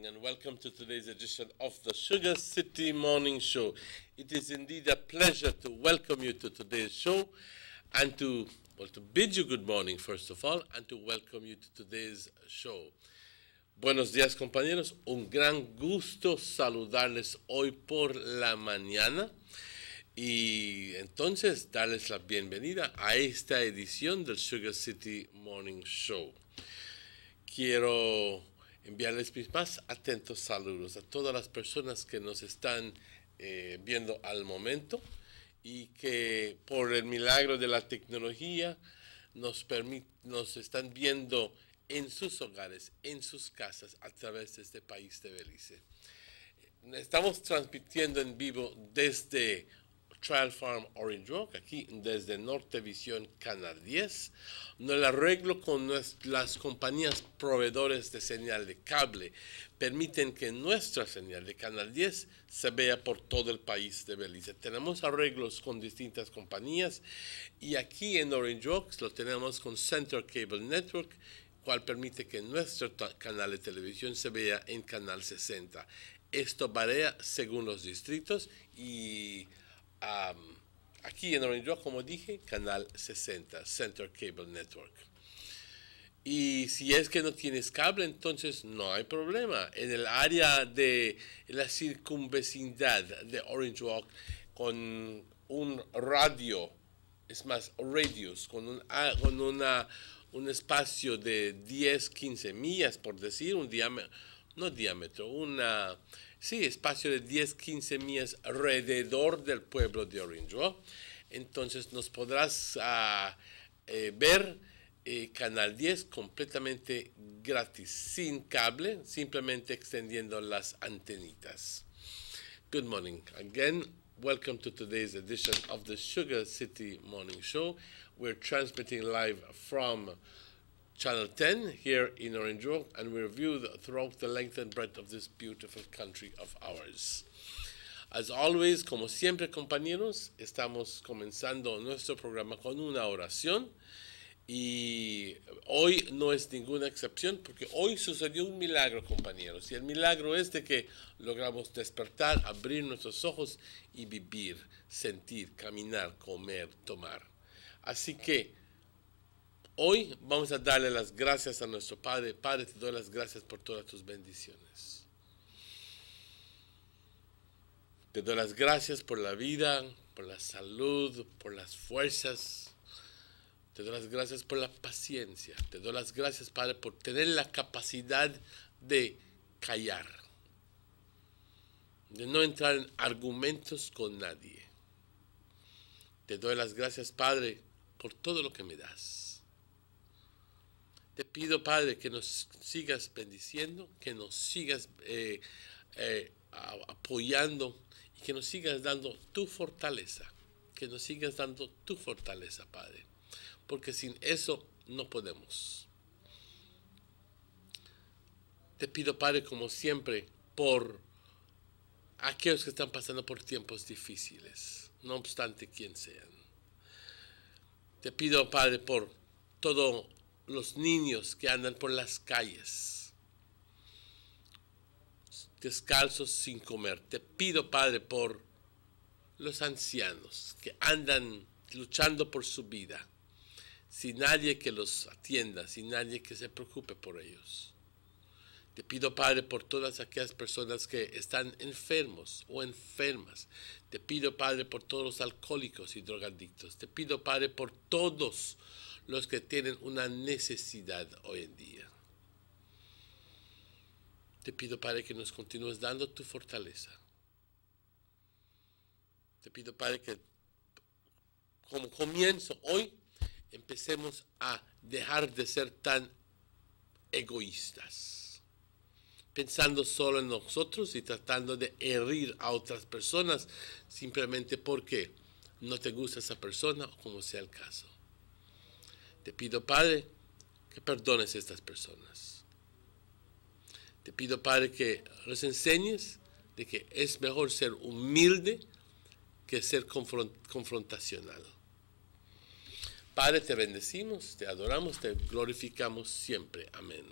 morning and welcome to today's edition of the Sugar City Morning Show. It is indeed a pleasure to welcome you to today's show and to bid you good morning first of all and to welcome you to today's show. Buenos días compañeros, un gran gusto saludarles hoy por la mañana y entonces darles la bienvenida a esta edición del Sugar City Morning Show. Quiero enviarles mis más atentos saludos a todas las personas que nos están viendo al momento y que por el milagro de la tecnología nos están viendo en sus hogares, en sus casas, a través de este país de Belice. Estamos transmitiendo en vivo desde Trial Farm Orange Rock, aquí desde Nortevisión Canal 10. El arreglo con las compañías proveedores de señal de cable permiten que nuestra señal de Canal 10 se vea por todo el país de Belice. Tenemos arreglos con distintas compañías y aquí en Orange Rock lo tenemos con Center Cable Network, cual permite que nuestro canal de televisión se vea en Canal 60. Esto varía según los distritos y aquí en Orange Rock, como dije, Canal 60, Center Cable Network. Y si es que no tienes cable, entonces no hay problema. En el área de la circunvecindad de Orange Rock, con un radio, es más, radius, con un espacio de 10, 15 millas, por decir, espacio de 10, 15 millas alrededor del pueblo de Orange Rock. Entonces nos podrás ver Canal 10 completamente gratis, sin cable, simplemente extendiendo las antenitas. Good morning. Again, welcome to today's edition of the Sugar City Morning Show. We're transmitting live from Channel 10 here in Orange Rock, and we're viewed throughout the length and breadth of this beautiful country of ours. As always, como siempre, compañeros, estamos comenzando nuestro programa con una oración y hoy no es ninguna excepción porque hoy sucedió un milagro, compañeros, y el milagro es de que logramos despertar, abrir nuestros ojos y vivir, sentir, caminar, comer, tomar. Así que hoy vamos a darle las gracias a nuestro Padre. Padre, te doy las gracias por todas tus bendiciones. Te doy las gracias por la vida, por la salud, por las fuerzas. Te doy las gracias por la paciencia. Te doy las gracias, Padre, por tener la capacidad de callar, de no entrar en argumentos con nadie. Te doy las gracias, Padre, por todo lo que me das. Te pido, Padre, que nos sigas bendiciendo, que nos sigas apoyando y que nos sigas dando tu fortaleza. Que nos sigas dando tu fortaleza, Padre. Porque sin eso no podemos. Te pido, Padre, como siempre, por aquellos que están pasando por tiempos difíciles, no obstante quién sean. Te pido, Padre, por todos los niños que andan por las calles, descalzos sin comer. Te pido, Padre, por los ancianos que andan luchando por su vida, sin nadie que los atienda, sin nadie que se preocupe por ellos. Te pido, Padre, por todas aquellas personas que están enfermos o enfermas. Te pido, Padre, por todos los alcohólicos y drogadictos. Te pido, Padre, por todos los que tienen una necesidad hoy en día. Te pido, Padre, que nos continúes dando tu fortaleza. Te pido, Padre, que como comienzo hoy, empecemos a dejar de ser tan egoístas, pensando solo en nosotros y tratando de herir a otras personas simplemente porque no te gusta esa persona o como sea el caso. Te pido, Padre, que perdones a estas personas. Te pido, Padre, que les enseñes de que es mejor ser humilde que ser confrontacional. Padre, te bendecimos, te adoramos, te glorificamos siempre. Amén.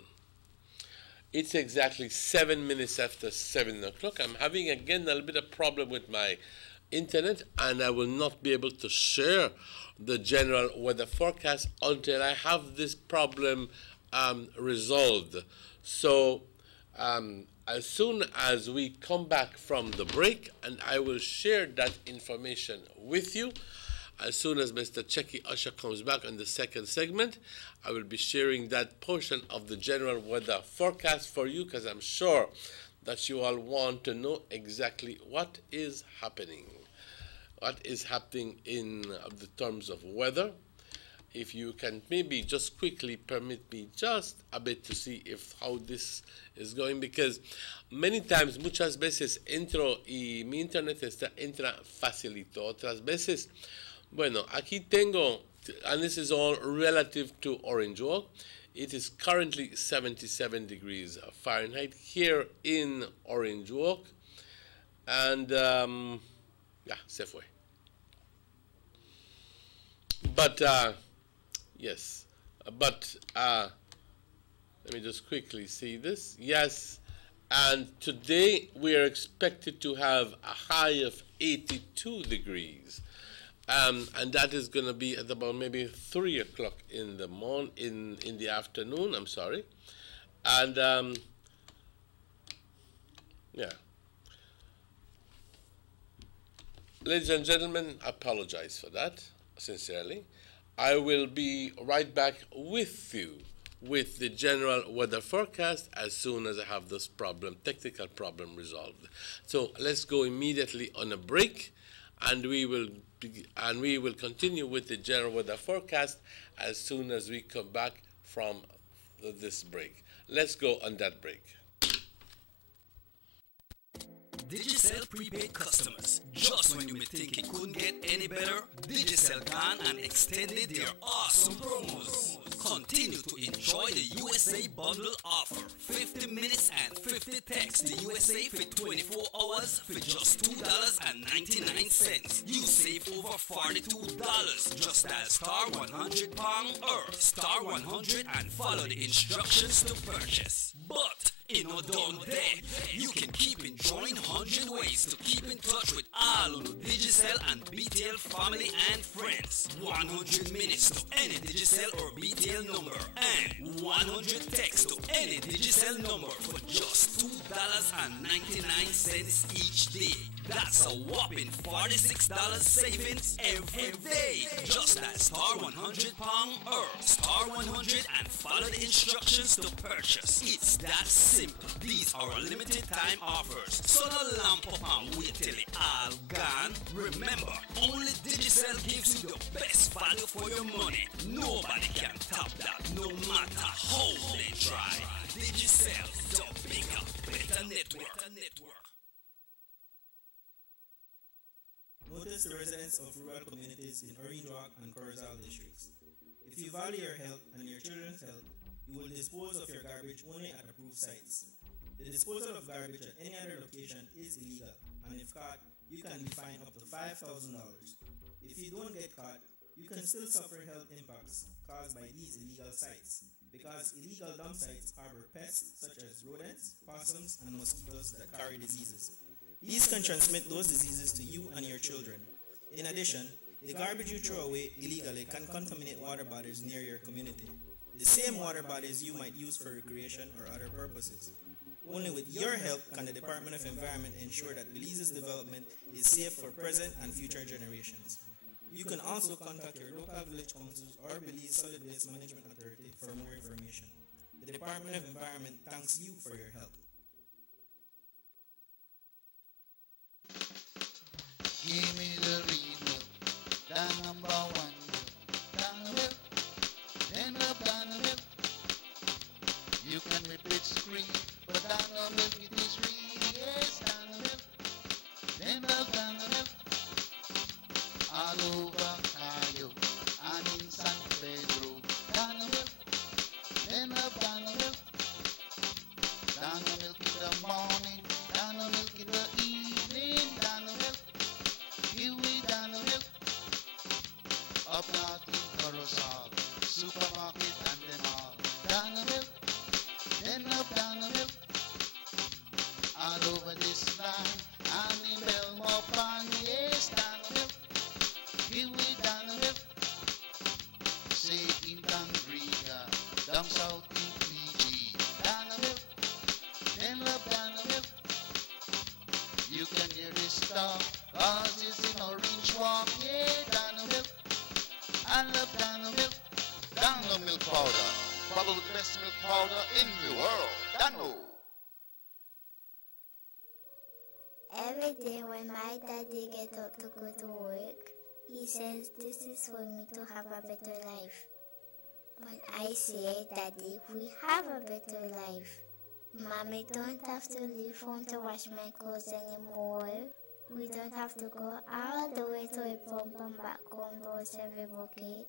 It's exactly 7 minutes after 7 o'clock. I'm having again a little bit of problem with my internet, and I will not be able to share the general weather forecast until I have this problem resolved. So as soon as we come back from the break, and I will share that information with you. As soon as Mr. Checky Usher comes back on the second segment, I will be sharing that portion of the general weather forecast for you, because I'm sure that you all want to know exactly what is happening. What is happening in the terms of weather. If you can maybe just quickly permit me just a bit to see if how this is going, because many times muchas veces entro y mi internet entra facilito, otras veces, bueno, aquí tengo, and this is all relative to Orange Walk. It is currently 77 degrees Fahrenheit here in Orange Walk, and yeah, se fue. But yes, but let me just quickly see this. Yes, and today we are expected to have a high of 82 degrees. And that is going to be at about maybe 3 o'clock in the in the afternoon. I'm sorry, and yeah, ladies and gentlemen, I apologize for that sincerely. I will be right back with you with the general weather forecast as soon as I have this technical problem resolved. So let's go immediately on a break, and we will continue with the general weather forecast as soon as we come back from this break. Let's go on that break. Digicel prepaid customers. Just when you may think it couldn't get any better, Digicel gone and extended their awesome promos. Continue to enjoy the USA bundle offer. 50 minutes and 50 texts to USA for 24 hours for just $2.99. You save over $42. Just dial star 100 pound or star 100 and follow the instructions to purchase. But in a done day, you can keep enjoying 100 ways to keep in touch with all of the Digicel and BTL family and friends. 100 minutes to any Digicel or BTL number, and 100 texts to any Digicel number for just $2.99 each day. That's a whopping $46 savings every day. Just that star 100 pound or star 100 and follow the instructions to purchase. It's that simple. These are limited time offers, so no lamp up and wait till it all gone. Remember, only Digicel gives you the best value for your money. Nobody can top that, no matter how they try. Digicel, the bigger, better network. Notice the residents of rural communities in Orange Walk and Corozal districts. If you value your health and your children's health, you will dispose of your garbage only at approved sites. The disposal of garbage at any other location is illegal, and if caught, you can be fined up to $5,000. If you don't get caught, you can still suffer health impacts caused by these illegal sites, because illegal dump sites harbor pests such as rodents, possums, and mosquitoes that carry diseases. These can transmit those diseases to you and your children. In addition, the garbage you throw away illegally can contaminate water bodies near your community, the same water bodies you might use for recreation or other purposes. Only with your help can the Department of Environment ensure that Belize's development is safe for present and future generations. You can also contact your local village councils or Belize Solid Waste Management Authority for more information. The Department of Environment thanks you for your help. Give me the real milk, the number one milk, Dana milk, then the Dana milk. You can repeat screen, but Dana milk it is real, yes, Dana milk, then the Dana milk. All over Cayo and in San Pedro, Dana milk, then the Dana milk. Dana milk in the morning, Dana milk in the evening, Dana milk. Here we Dana milk. Up north in Corozal, supermarket and them all. Dana milk, then up Dana milk. all over this land. And in Belmore Pan, yes, down the hill. Give me down the hill. Say in Tangriga, down south in Fiji, down the hill. Then love down the hill. You can hear this stuff, cause it's in Orange Walk, yeah, down the hill. I love down the hill. Down the milk powder, probably the best milk powder in the world. Dano. Every day when my daddy gets up to go to work, he says this is for me to have a better life. When I say, Daddy, we have a better life. Mommy don't have to leave home to wash my clothes anymore. We don't have to go all the way to a pump and back home to wash every bucket.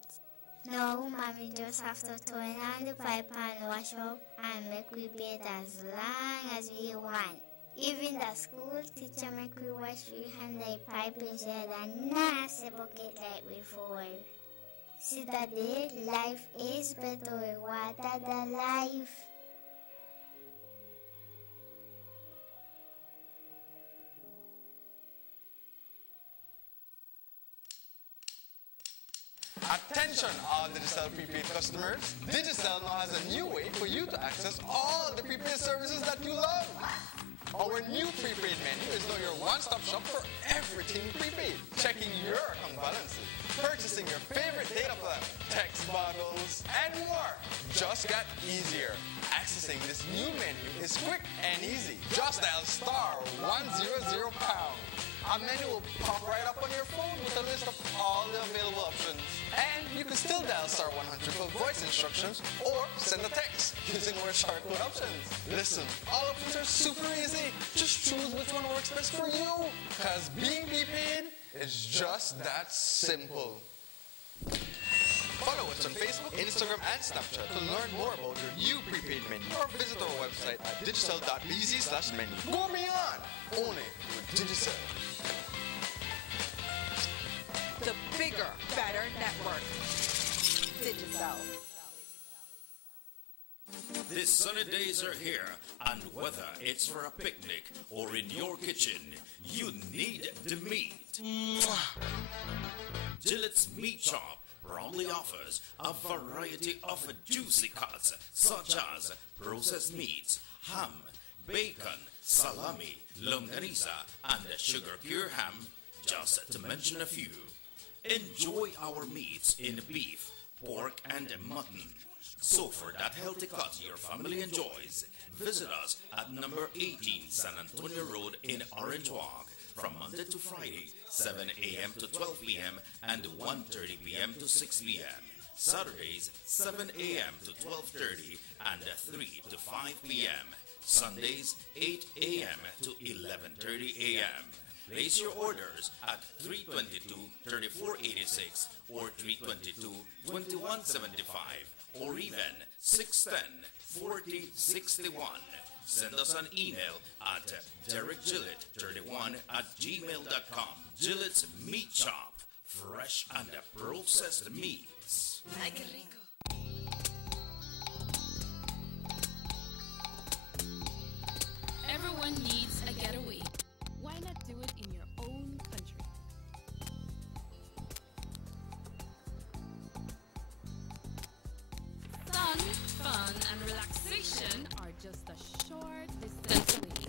No, Mommy just have to turn on the pipe and wash up and make we bathe as long as we want. Even the school teacher make we wash we hand the pipe instead of nasty bucket like before. See Daddy, life is better with water than life. Attention all Digicel prepaid customers. Digicel now has a new way for you to access all the prepaid services that you love. Our new prepaid menu is now your one-stop shop for everything prepaid. Checking your account balances, purchasing your favorite data plan, text bundles, and more. Just got easier. Accessing this new menu is quick and easy. Just dial *100#. A menu will pop right up on your phone with a list of all the available options. And you can still dial *100 for voice instructions or send a text using our shortcode options. Listen, all options are super easy. Just choose which one works best for you. Cause being prepaid is just that simple. Follow us on Facebook, Instagram, and Snapchat to learn more about your new prepaid menu or visit our website at digicel.bz/menu. Go beyond! Only with Digicel. The bigger, better network. Digicel. The sunny days are here, and whether it's for a picnic or in your kitchen, you need the meat. Gillette's Meat Shop proudly offers a variety of juicy cuts such as processed meats, ham, bacon, salami, longaniza, and sugar pure ham, just to mention a few. Enjoy our meats in beef, pork, and mutton. So for that healthy cut your family enjoys, visit us at number 18 San Antonio Road in Orange Walk from Monday to Friday, 7 a.m. to 12 p.m. and 1:30 p.m. to 6 p.m. Saturdays, 7 a.m. to 12:30 and 3 to 5 p.m. Sundays, 8 a.m. to 11:30 a.m. Place your orders at 322-3486 or 322-2175 or even 610-4061. Send us an email at derekgillett31@gmail.com. Gillette's Meat Shop, fresh and processed meats. Ay, qué rico. Everyone needs a getaway. Why not do it in your own country? Sun, fun, and relaxation are just a short distance away.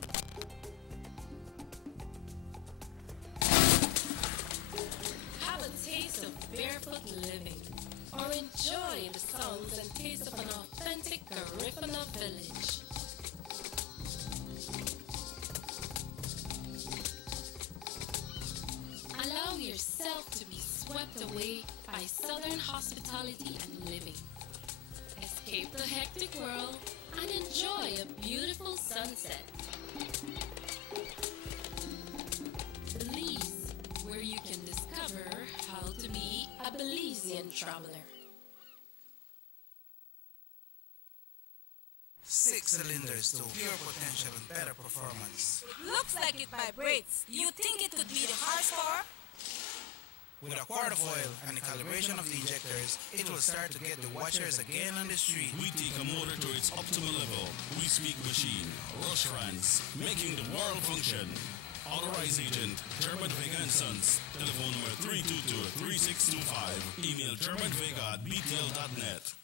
Have a taste of barefoot living, or enjoy the sounds and taste of an authentic Garifuna village. Allow yourself to be swept away by Southern hospitality and living. Escape the hectic world and enjoy a beautiful sunset. Belize, where you can discover how to be a Belizean traveler. 6 cylinders to pure potential and better performance. Looks like it vibrates. You think it could be the horsepower? With a quart of oil and the calibration of the injectors, it will start to get the watchers again on the street. We take a motor to its optimal level. We speak machine, rush runs, making the world function. Authorized agent, German Vega & Sons. Telephone number 322-3625. Email germanvega@btl.net.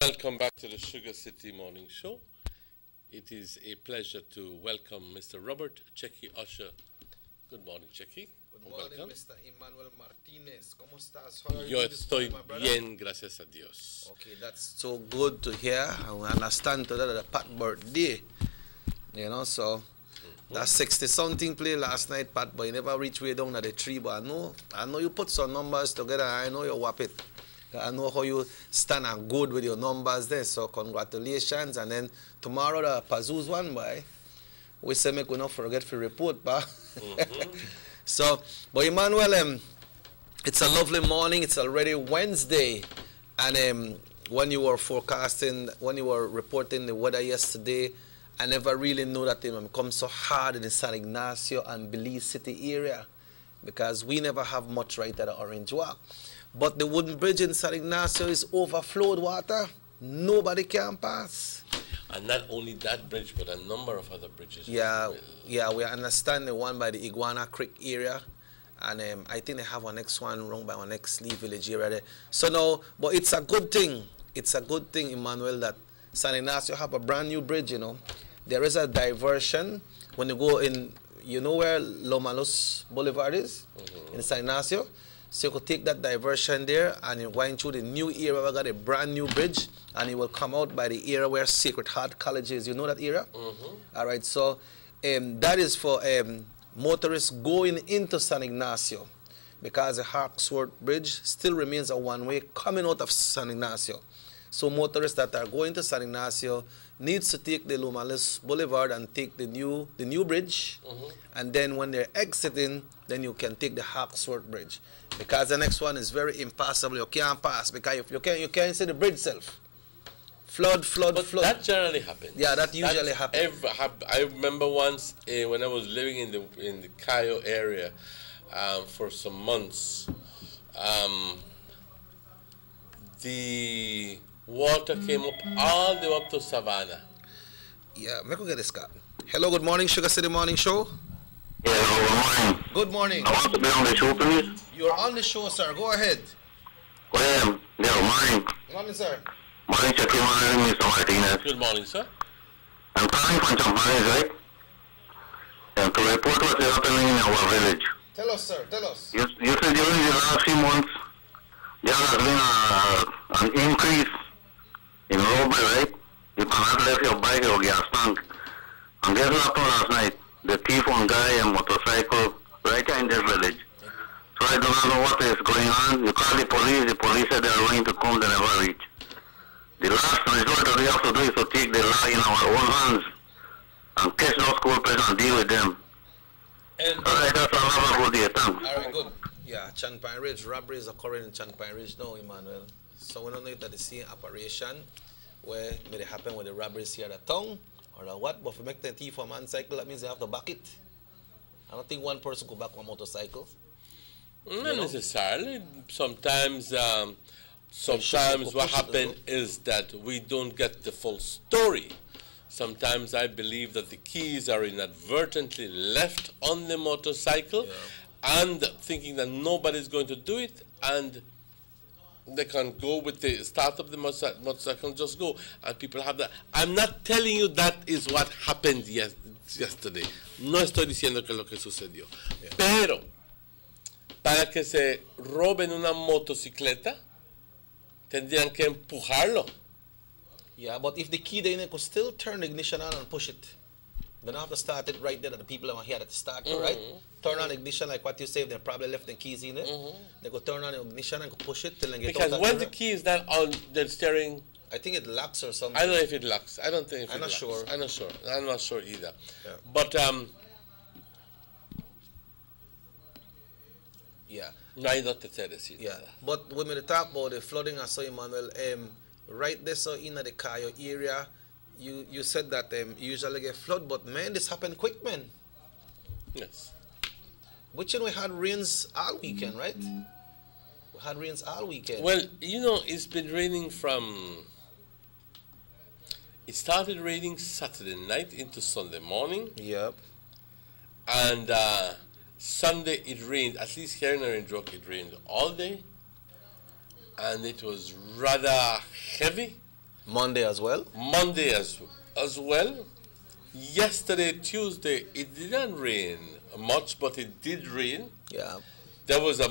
Welcome back to the Sugar City Morning Show. It is a pleasure to welcome Mr. Robert Checky Usher. Good morning, Checky. Good morning, Mr. Emmanuel Martinez. ¿Cómo estás? How are Yo you this estoy morning, my brother? bien, gracias a Dios. Okay, that's so good to hear. I understand today the Pat birthday. You know, so that 60-something play last night, Pat, but you never reach way down at the tree. But I know you put some numbers together. I know you whap it. I know how you stand and good with your numbers there. So congratulations. And then tomorrow the Pazoos one, boy. We say make we not forget to report, but so, but Emmanuel, it's a lovely morning. It's already Wednesday, and when you were forecasting, when you were reporting the weather yesterday, I never really knew that it would become so hard in the San Ignacio and Belize City area, because we never have much right at the Orange Walk. But the wooden bridge in San Ignacio is overflowed water. Nobody can pass. And not only that bridge, but a number of other bridges. Yeah, yeah, we understand the one by the Iguana Creek area. And I think they have our next one wrong by our next Lee Village area there. So now, but it's a good thing. It's a good thing, Emmanuel, that San Ignacio have a brand new bridge, you know. There is a diversion when you go in, you know where Lomalos Boulevard is? In San Ignacio? So you could take that diversion there and you're going through the new area. We got a brand new bridge and it will come out by the area where Sacred Heart College is. You know that area? All right, so that is for motorists going into San Ignacio, because the Hawksworth Bridge still remains a one-way coming out of San Ignacio. So motorists that are going to San Ignacio needs to take the Lomalis Boulevard and take the new bridge, and then when they're exiting, then you can take the Hawksworth Bridge, because the next one is very impassable. You can't pass because if you can't see the bridge itself. Flood. That generally happens. Yeah, that usually happens. I remember once when I was living in the Cayo area for some months, the water came up all the way up to Savannah. Yeah, me go get this guy. Hello, good morning, Sugar City Morning Show. Yeah, good morning. Good morning. I want to be on the show, please. You're on the show, sir. Go ahead. Well, yeah, morning. Good morning, sir. Morning, Chucky, morning, Mr. Martinez. Good morning, sir. I'm calling from Champanes, right? And to report what is happening in our village. Tell us, sir. Tell us. You said during the last few months, there has been an increase in robbery, right? You cannot left your bike or gas tank. And guess what happened last night? The thief on guy and motorcycle right here in this village. So I do not know what is going on. You call the police said they are going to come, they never reach. The last resort that we have to do is to take the law in our own hands and catch those culprits and deal with them. And all right, that's all I have a good day. Thanks. All right, good. Yeah, Champagne Ridge, robberies occurring in Champagne Ridge now, Emmanuel. So we don't know if that the same operation where may it happen with the robberies here at the town or what, but if we make the thief a motorcycle, that means they have to back it. I don't think one person could back one motorcycle. Not necessarily. Sometimes what happens is that we don't get the full story. Sometimes I believe that the keys are inadvertently left on the motorcycle and thinking that nobody's going to do it, and they can go with the start of the motorcycle and just go, and people have that. I'm not telling you that is what happened yesterday. No estoy diciendo que es lo que sucedió. Pero para que se roben una motocicleta, tendrían que empujarlo. Yeah, but if the key then you could still turn the ignition on and push it. They don't have to start it right there that the people are here at the start, right? Turn on the ignition like what you say, they probably left the keys in there. They could turn on the ignition and could push it till they get Because out when the key is not on the steering, I think it locks or something. I don't know if it locks. I don't think if I'm it not locks. sure. I'm not sure. I'm not sure either. Yeah. But yeah. no, I don't tell this either. Yeah. But when we talk about the flooding, I saw Emmanuel, right there, so in the Cayo area, you said that you usually get flood, but man, this happened quick, man. Yes. Which we had rains all weekend, right? We had rains all weekend. Well, you know, it's been raining from. It started raining Saturday night into Sunday morning. Yep. And Sunday it rained, at least here in Orange Rock, it rained all day. And it was rather heavy. Monday as well? Monday as well. Yesterday, Tuesday, it didn't rain much, but it did rain. Yeah. There was a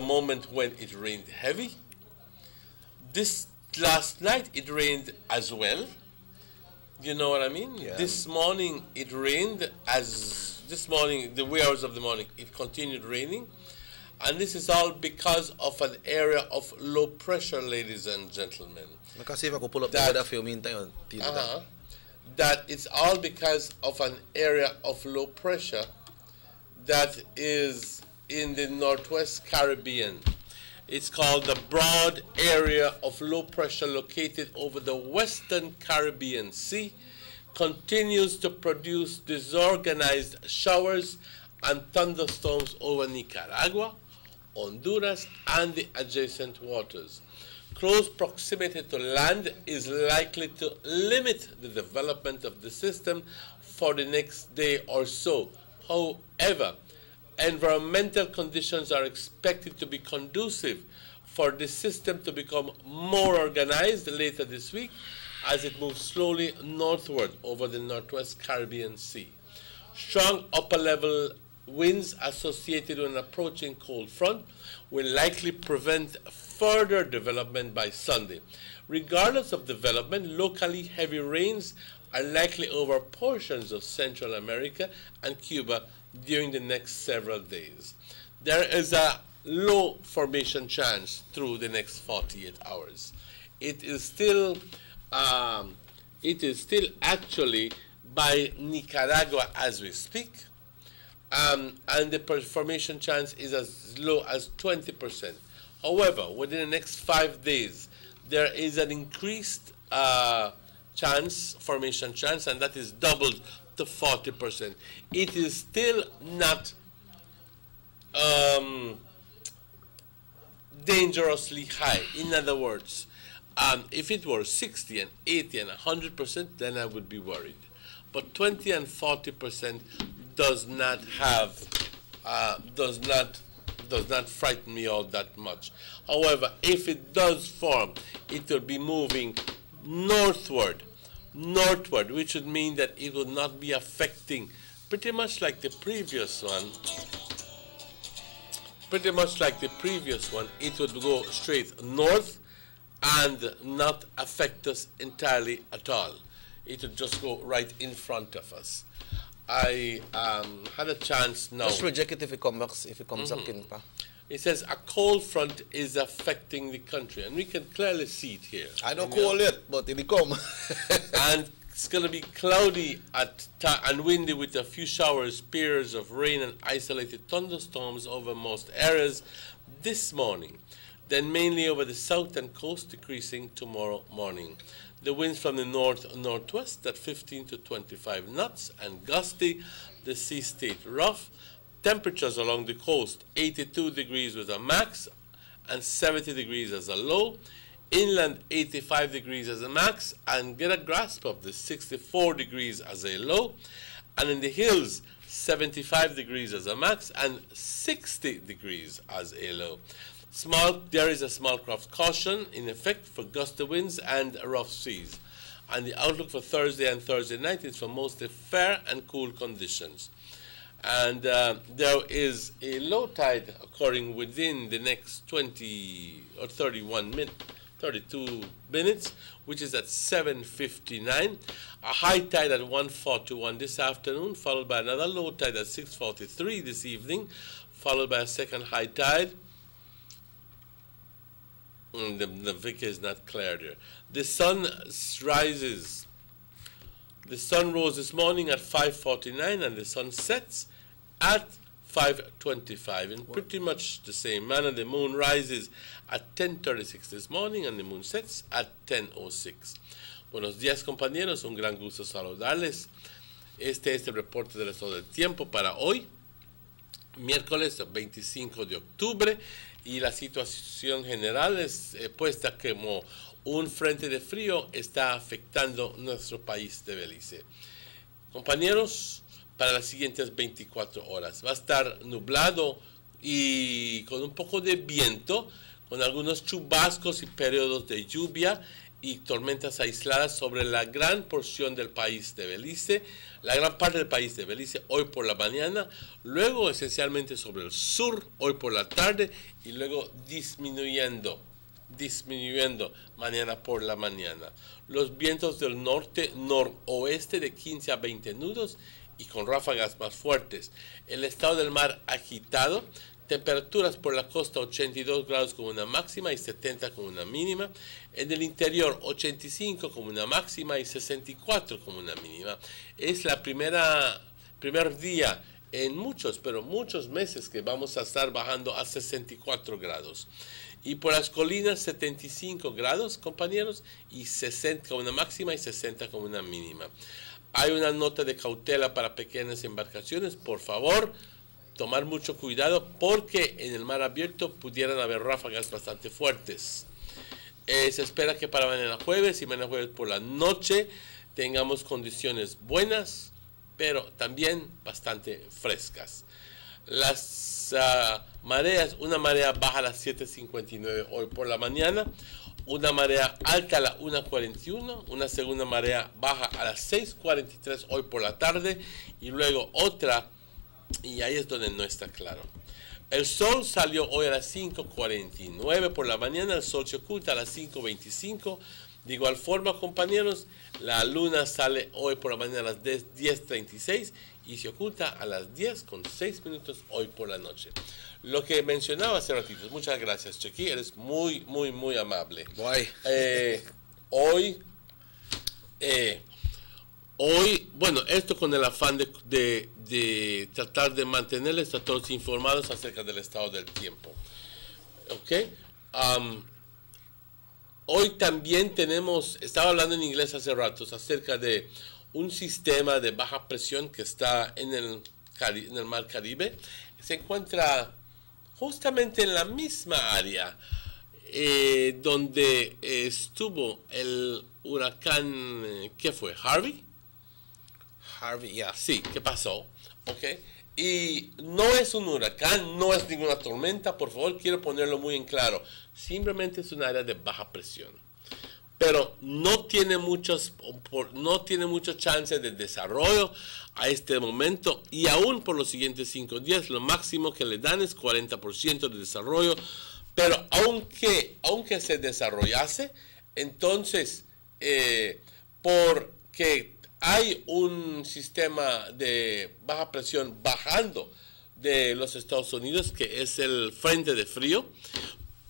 moment when it rained heavy. This last night it rained as well. You know what I mean? Yeah. This morning it rained the wee hours of the morning, it continued raining. And this is all because of an area of low pressure, ladies and gentlemen. I can see if I could pull up the weather for you meantime. That it's all because of an area of low pressure that is in the Northwest Caribbean. It's called the broad area of low pressure located over the Western Caribbean Sea, continues to produce disorganized showers and thunderstorms over Nicaragua, Honduras, and the adjacent waters. Close proximity to land is likely to limit the development of the system for the next day or so. However, environmental conditions are expected to be conducive for the system to become more organized later this week as it moves slowly northward over the Northwest Caribbean Sea. Strong upper-level winds associated with an approaching cold front will likely prevent further development by Sunday. Regardless of development, locally heavy rains are likely over portions of Central America and Cuba during the next several days. There is a low formation chance through the next 48 hours. It is still actually by Nicaragua as we speak, and the formation chance is as low as 20%. However, within the next 5 days, there is an increased formation chance, and that is doubled to 40%. It is still not dangerously high. In other words, if it were 60 and 80 and 100%, then I would be worried. But 20 and 40% does not frighten me all that much. However, if it does form, it will be moving northward, which would mean that it will not be affecting, pretty much like the previous one, it would go straight north and not affect us entirely at all. It would just go right in front of us. I had a chance now. Just reject it if it comes up in. It says a cold front is affecting the country, and we can clearly see it here. I don't cold yet, but it will come. And it's going to be cloudy and windy with a few showers, periods of rain, and isolated thunderstorms over most areas this morning. Then mainly over the southern coast, decreasing tomorrow morning. The winds from the north-northwest at 15 to 25 knots and gusty. The sea stayed rough. Temperatures along the coast, 82 degrees with a max and 70 degrees as a low. Inland, 85 degrees as a max, and get a grasp of the 64 degrees as a low. And in the hills, 75 degrees as a max and 60 degrees as a low. There is a small craft caution in effect for gusty winds and rough seas. And the outlook for Thursday and Thursday night is for mostly fair and cool conditions. And there is a low tide occurring within the next 20 or 32 minutes, which is at 7:59. A high tide at 1:41 this afternoon, followed by another low tide at 6:43 this evening, followed by a second high tide. The Vic is not clear there. The sun rises. The sun rose this morning at 5:49, and the sun sets at 5:25. In pretty much the same manner, the moon rises at 10:36 this morning, and the moon sets at 10:06. Buenos días, compañeros. Un gran gusto saludarles. Este es el reporte del estado del tiempo para hoy, miércoles 25 de octubre. Y la situación general es puesta como un frente de frío está afectando nuestro país de Belice. Compañeros, para las siguientes 24 horas va a estar nublado y con un poco de viento, con algunos chubascos y periodos de lluvia y tormentas aisladas sobre la gran porción del país de Belice, la gran parte del país de Belice hoy por la mañana, luego esencialmente sobre el sur hoy por la tarde y luego disminuyendo mañana por la mañana. Los vientos del norte-noroeste de 15 a 20 nudos y con ráfagas más fuertes. El estado del mar agitado, temperaturas por la costa 82 grados como una máxima y 70 como una mínima. En el interior 85 como una máxima y 64 como una mínima. Es la primer día en muchos meses que vamos a estar bajando a 64 grados. Y por las colinas 75 grados, compañeros, y 60 como una máxima y 60 como una mínima. Hay una nota de cautela para pequeñas embarcaciones. Por favor, tomar mucho cuidado porque en el mar abierto pudieran haber ráfagas bastante fuertes. Se espera que para mañana jueves y mañana jueves por la noche tengamos condiciones buenas, pero también bastante frescas. Las mareas, una marea baja a las 7:59 hoy por la mañana, una marea alta a las 1:41, una segunda marea baja a las 6:43 hoy por la tarde y luego otra, y ahí es donde no está claro. El sol salió hoy a las 5:49 por la mañana, el sol se oculta a las 5:25. De igual forma, compañeros, la luna sale hoy por la mañana a las 10:36 y se oculta a las 10:06 hoy por la noche. Lo que mencionaba hace ratito, muchas gracias, Chequi, eres muy, muy, muy amable. Hoy, bueno, esto con el afán de tratar de mantenerles a todos informados acerca del estado del tiempo. ¿Ok? Hoy también estaba hablando en inglés hace ratos acerca de un sistema de baja presión que está en el mar Caribe. Se encuentra justamente en la misma área donde estuvo el huracán, ¿qué fue? ¿Harvey? Harvey, ya. Sí, ¿qué pasó? ¿Ok? Y no es un huracán, no es ninguna tormenta, por favor, quiero ponerlo muy en claro. Simplemente es un área de baja presión. Pero no tiene muchos chances de desarrollo a este momento y aún por los siguientes 5 días lo máximo que le dan es 40% de desarrollo. Pero aunque se desarrollase, entonces porque hay un sistema de baja presión bajando de los Estados Unidos que es el frente de frío,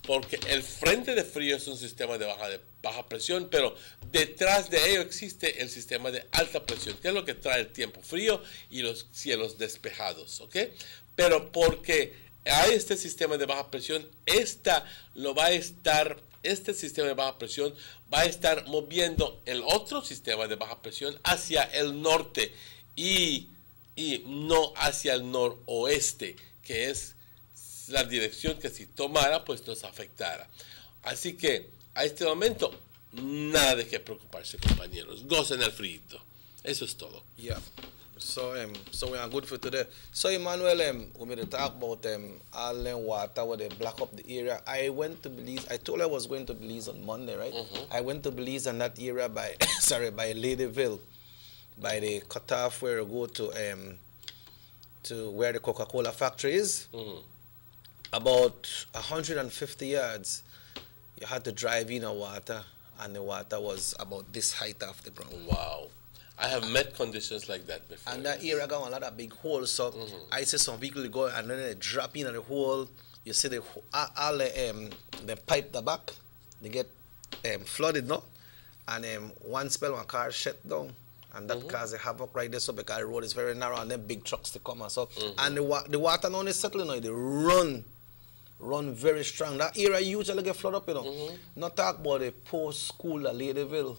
porque el frente de frío es un sistema de baja presión, pero detrás de ello existe el sistema de alta presión, que es lo que trae el tiempo frío y los cielos despejados, ¿ok? Pero porque hay este sistema de baja presión, este sistema de baja presión va a estar moviendo el otro sistema de baja presión hacia el norte y no hacia el noroeste, que es la dirección que si tomara pues nos afectara. Así que a este momento nada de qué preocuparse, compañeros, gocen el frío, eso es todo. Yeah. So we are good for today. So Emmanuel, we made a talk about all the water where they block up the area. I went to Belize. I told I was going to Belize on Monday, right? I went to Belize and that area by by Ladyville, by the cutoff where you go to to where the Coca-Cola factory is. About 150 yards, you had to drive in a water, and the water was about this height off the ground. Wow. I have met conditions like that before. And that area got a lot of big holes, so I see some people go and then they drop in at the hole. You see all the pipe the back, they get flooded now. And one spell, one car shut down. And that causes havoc right there, so because the road is very narrow and then big trucks to come and so. And the water now is settling now, they run very strong. That area usually get flooded up, you know. Not talk about the post school at Ladyville.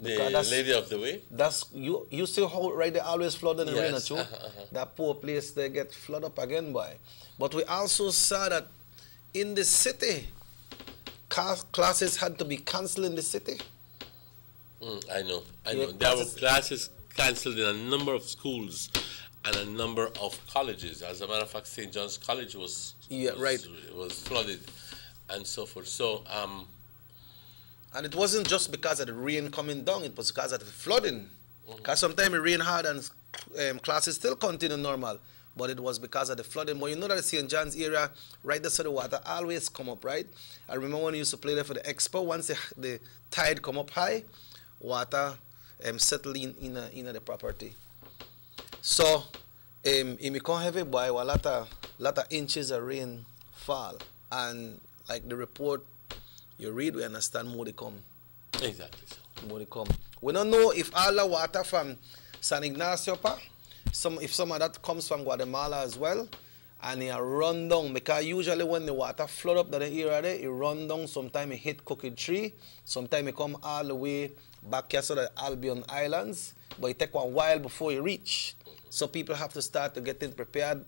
The Lady of the Way? That's you see how right they always flood in the rain too. That poor place they get flooded up again by. But we also saw that in the city, classes had to be cancelled in the city. I know. There were classes cancelled in a number of schools and a number of colleges. As a matter of fact, St. John's College was flooded and so forth. So, and it wasn't just because of the rain coming down, it was because of the flooding. Because sometimes it rain hard and classes still continue normal. But it was because of the flooding. But you know that the St. John's area, right there, so the water always come up, right? I remember when we used to play there for the Expo, once the tide come up high, water settle in the property. So, it become heavy by a lot of inches of rain fall. And like the report you read, we understand more they come. Exactly so. More they come. We don't know if all the water from San Ignacio, if some of that comes from Guatemala as well, and it run down, because usually when the water flood up that area there, it run down, sometimes it hit Cookie Tree, sometimes it come all the way back here to the Albion Islands, but it take a while before you reach. So people have to start to getting prepared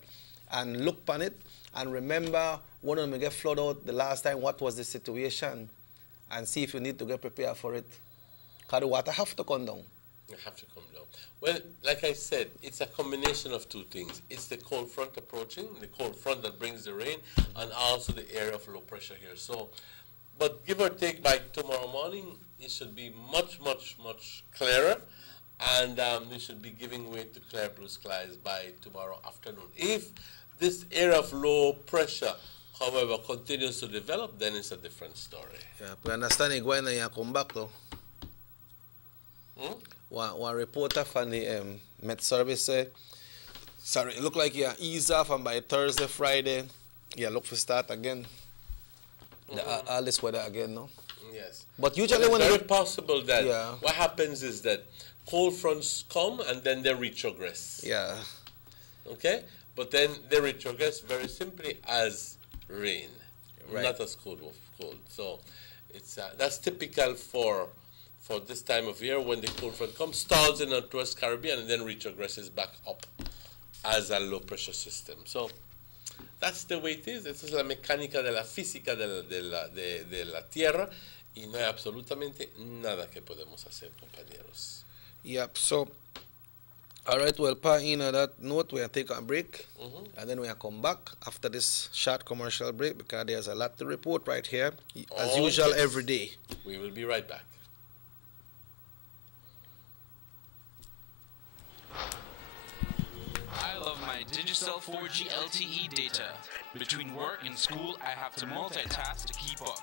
and look on it, and remember when we get flooded out the last time, what was the situation, and see if you need to get prepared for it. Because the water have to come down. It have to come down. Well, like I said, it's a combination of two things. It's the cold front approaching, the cold front that brings the rain, and also the area of low pressure here. So, but give or take by tomorrow morning, it should be much, much, much clearer, and we should be giving way to clear blue skies by tomorrow afternoon. If this area of low pressure, however, continues to develop, then it's a different story. Yeah, we understand it going and you come back though. One reporter from the Met Service said, sorry, it look like you ease off, and by Thursday, Friday, you look for start again. All this weather again, no? Yes. But usually when it's very possible that what happens is that cold fronts come and then they retrogress. Yeah. Okay? But then they retrogress very simply as rain, not as cold. So it's that's typical for this time of year when the cold front comes, stalls in the Northwest Caribbean, and then retrogresses back up as a low pressure system. So that's the way it is. Esa es la mecánica de la física de la Tierra, y no hay absolutamente nada que podemos hacer, compañeros. Yep. So, all right. Well, in that note, we are taking a break, and then we are come back after this short commercial break, because there's a lot to report right here, as usual, every day. We will be right back. I love my Digicel 4G LTE data. Between work and school, I have to multitask to keep up.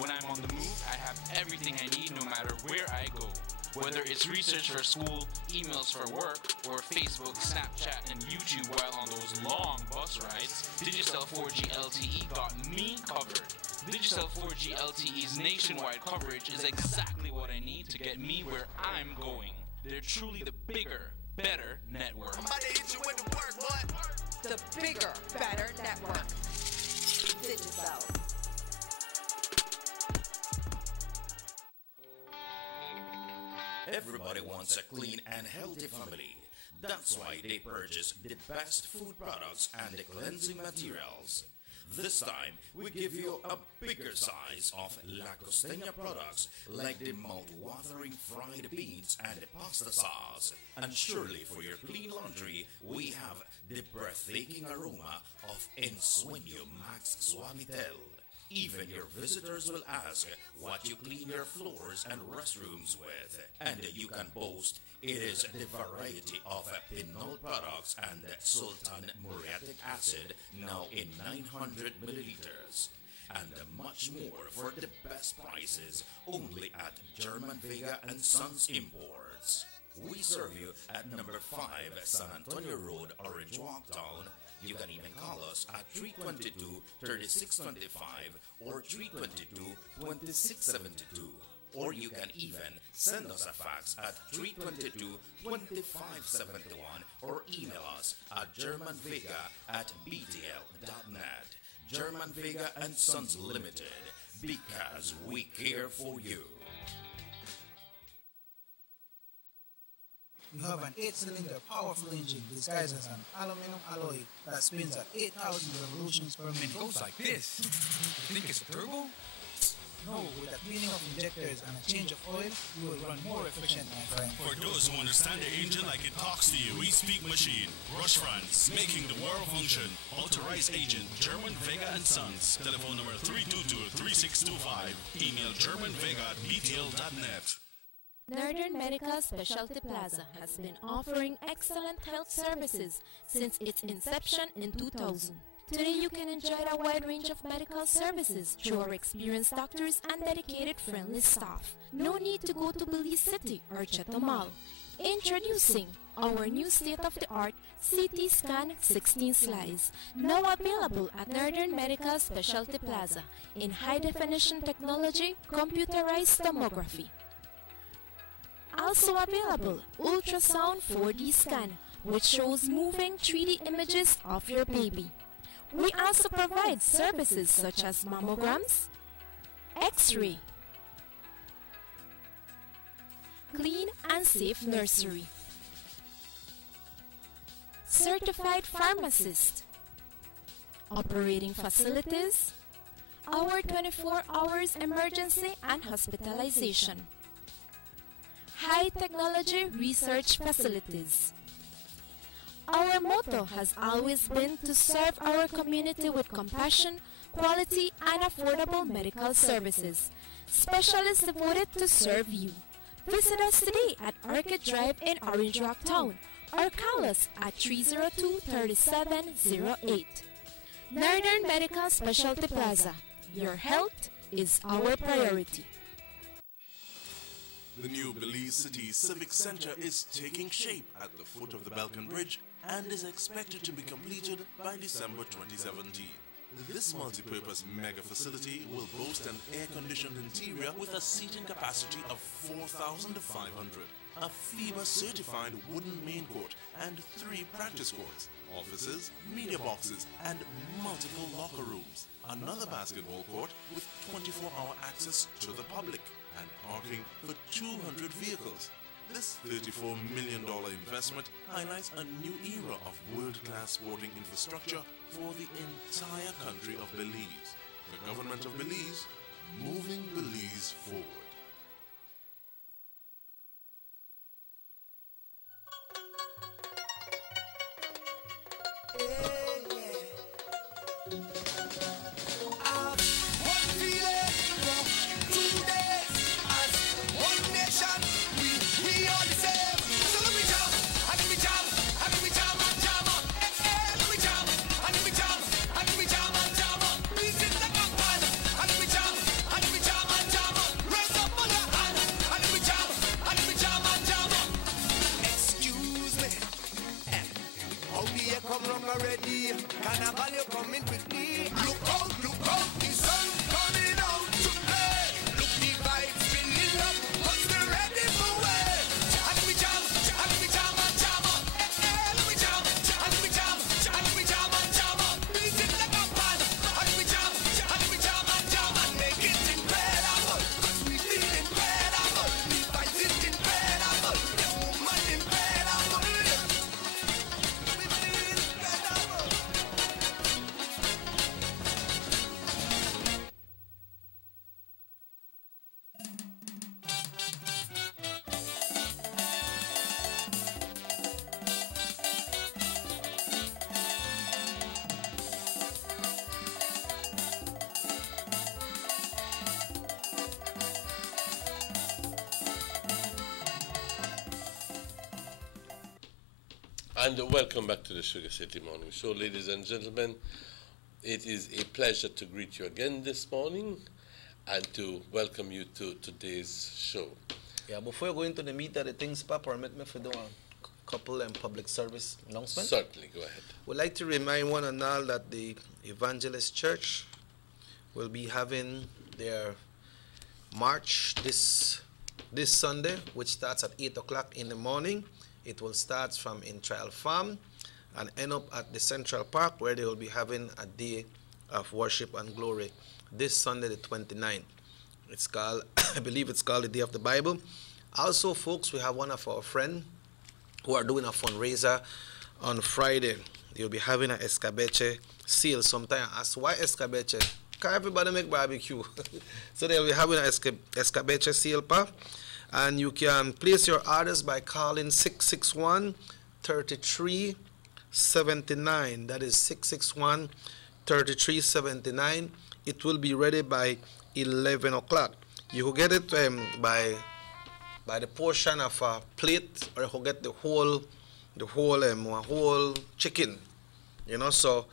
When I'm on the move, I have everything I need no matter where I go. Whether it's research for school, emails for work, or Facebook, Snapchat, and YouTube while on those long bus rides, Digicel 4G LTE got me covered. Digicel 4G LTE's nationwide coverage is exactly what I need to get me where I'm going. They're truly the bigger, better network. The bigger, better network. Digicel. Everybody wants a clean and healthy family. That's why they purchase the best food products and the cleansing materials. This time, we give you a bigger size of La Costeña products like the mouth-watering fried beans and the pasta sauce. And surely for your clean laundry, we have the breathtaking aroma of Ensueño Max Suavitel. Even your visitors will ask what you clean your floors and restrooms with. And you can boast it is the variety of Pinol products and Sultan muriatic acid now in 900 milliliters. And much more for the best prices only at German Vega and Sons Imports. We serve you at number 5 San Antonio Road, Orange Walk Town. You can even call us at 322-3625 or 322-2672. Or you can even send us a fax at 322-2571 or email us at germanvega@btl.net. German Vega and Sons Limited, because we care for you. You have an 8-cylinder powerful engine disguised as an aluminum alloy that spins at 8,000 revolutions per minute. Goes like this. You think it's a turbo? No, with a cleaning of injectors and a change of oil, you will run more efficient, my friend. For those who understand the engine like it talks to you, we speak machine. Rush France, making the world function. Authorized agent, German Vega and Sons. Telephone number 322-3625. Email germanvega@btl.net. Northern Medical Specialty Plaza has been offering excellent health services since its inception in 2000. Today you can enjoy a wide range of medical services through our experienced doctors and dedicated friendly staff. No need to go to Belize City or Chatham Mall. Introducing our new state-of-the-art CT Scan 16 slice, now available at Northern Medical Specialty Plaza in high-definition technology, computerized tomography. Also available, ultrasound 4D scan, which shows moving 3D images of your baby. We also provide services such as mammograms, X-ray, clean and safe nursery, certified pharmacist, operating facilities, our 24 hours emergency and hospitalization, high technology research facilities. Our motto has always been to serve our community with compassion, quality, and affordable medical services. Specialists devoted to serve you. Visit us today at Orchid Drive in Orange Rock Town or call us at 302-3708. Northern Medical Specialty Plaza. Your health is our priority. The new Belize City Civic Center is taking shape at the foot of the Balkan Bridge and is expected to be completed by December 2017. This multi-purpose mega facility will boast an air-conditioned interior with a seating capacity of 4,500, a FEMA-certified wooden main court and 3 practice courts, offices, media boxes, and multiple locker rooms, another basketball court with 24-hour access to the public, and parking for 200 vehicles. This $34 million investment highlights a new era of world-class sporting infrastructure for the entire country of Belize. The government of Belize, moving Belize forward. Rest And welcome back to the Sugar City Morning Show, ladies and gentlemen. It is a pleasure to greet you again this morning and to welcome you to today's show. Yeah, before you go into the meat of the things, Papa, permit me to do a couple of public service announcements. Certainly, go ahead. We'd like to remind one and all that the Evangelist Church will be having their march this Sunday, which starts at 8 o'clock in the morning. It will start from in Trial Farm and end up at the Central Park, where they will be having a day of worship and glory this Sunday, the 29th. It's called, I believe it's called the Day of the Bible. Also, folks, we have one of our friends who are doing a fundraiser on Friday. They'll be having an escabeche sale sometime. Ask why escabeche? Because everybody make barbecue. So they'll be having an escabeche sale, pa. And you can place your orders by calling 661-3379. That is 661-3379. It will be ready by 11 o'clock. You will get it by the portion of a plate, or you will get the whole chicken. You know, so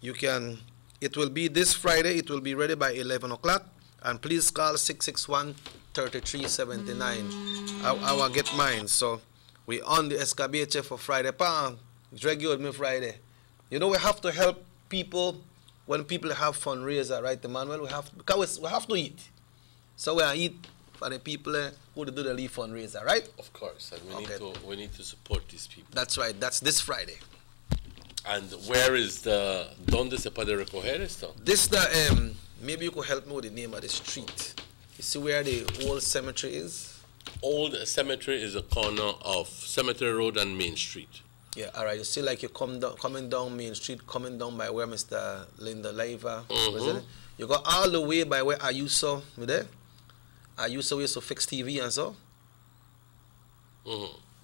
you can. It will be this Friday. It will be ready by 11 o'clock. And please call 661-3379. I will get mine. So we on the escabeche for Friday. Pa, drag you with me Friday. You know, we have to help people when people have fundraiser, right, Emmanuel? Because we have to eat. So we eat for the people who do the leaf fundraiser, right? Of course, and we need to support these people. That's right. That's this Friday. And where is the donde se puede recoger esto? This maybe you could help me with the name of the street. You see where the old cemetery is? Old cemetery is a corner of Cemetery Road and Main Street. Yeah, all right. You see, like you coming down Main Street, coming down by where Mr. Linda Leiva was. You go all the way by where Ayuso, you there? Ayuso used to fix TV and so.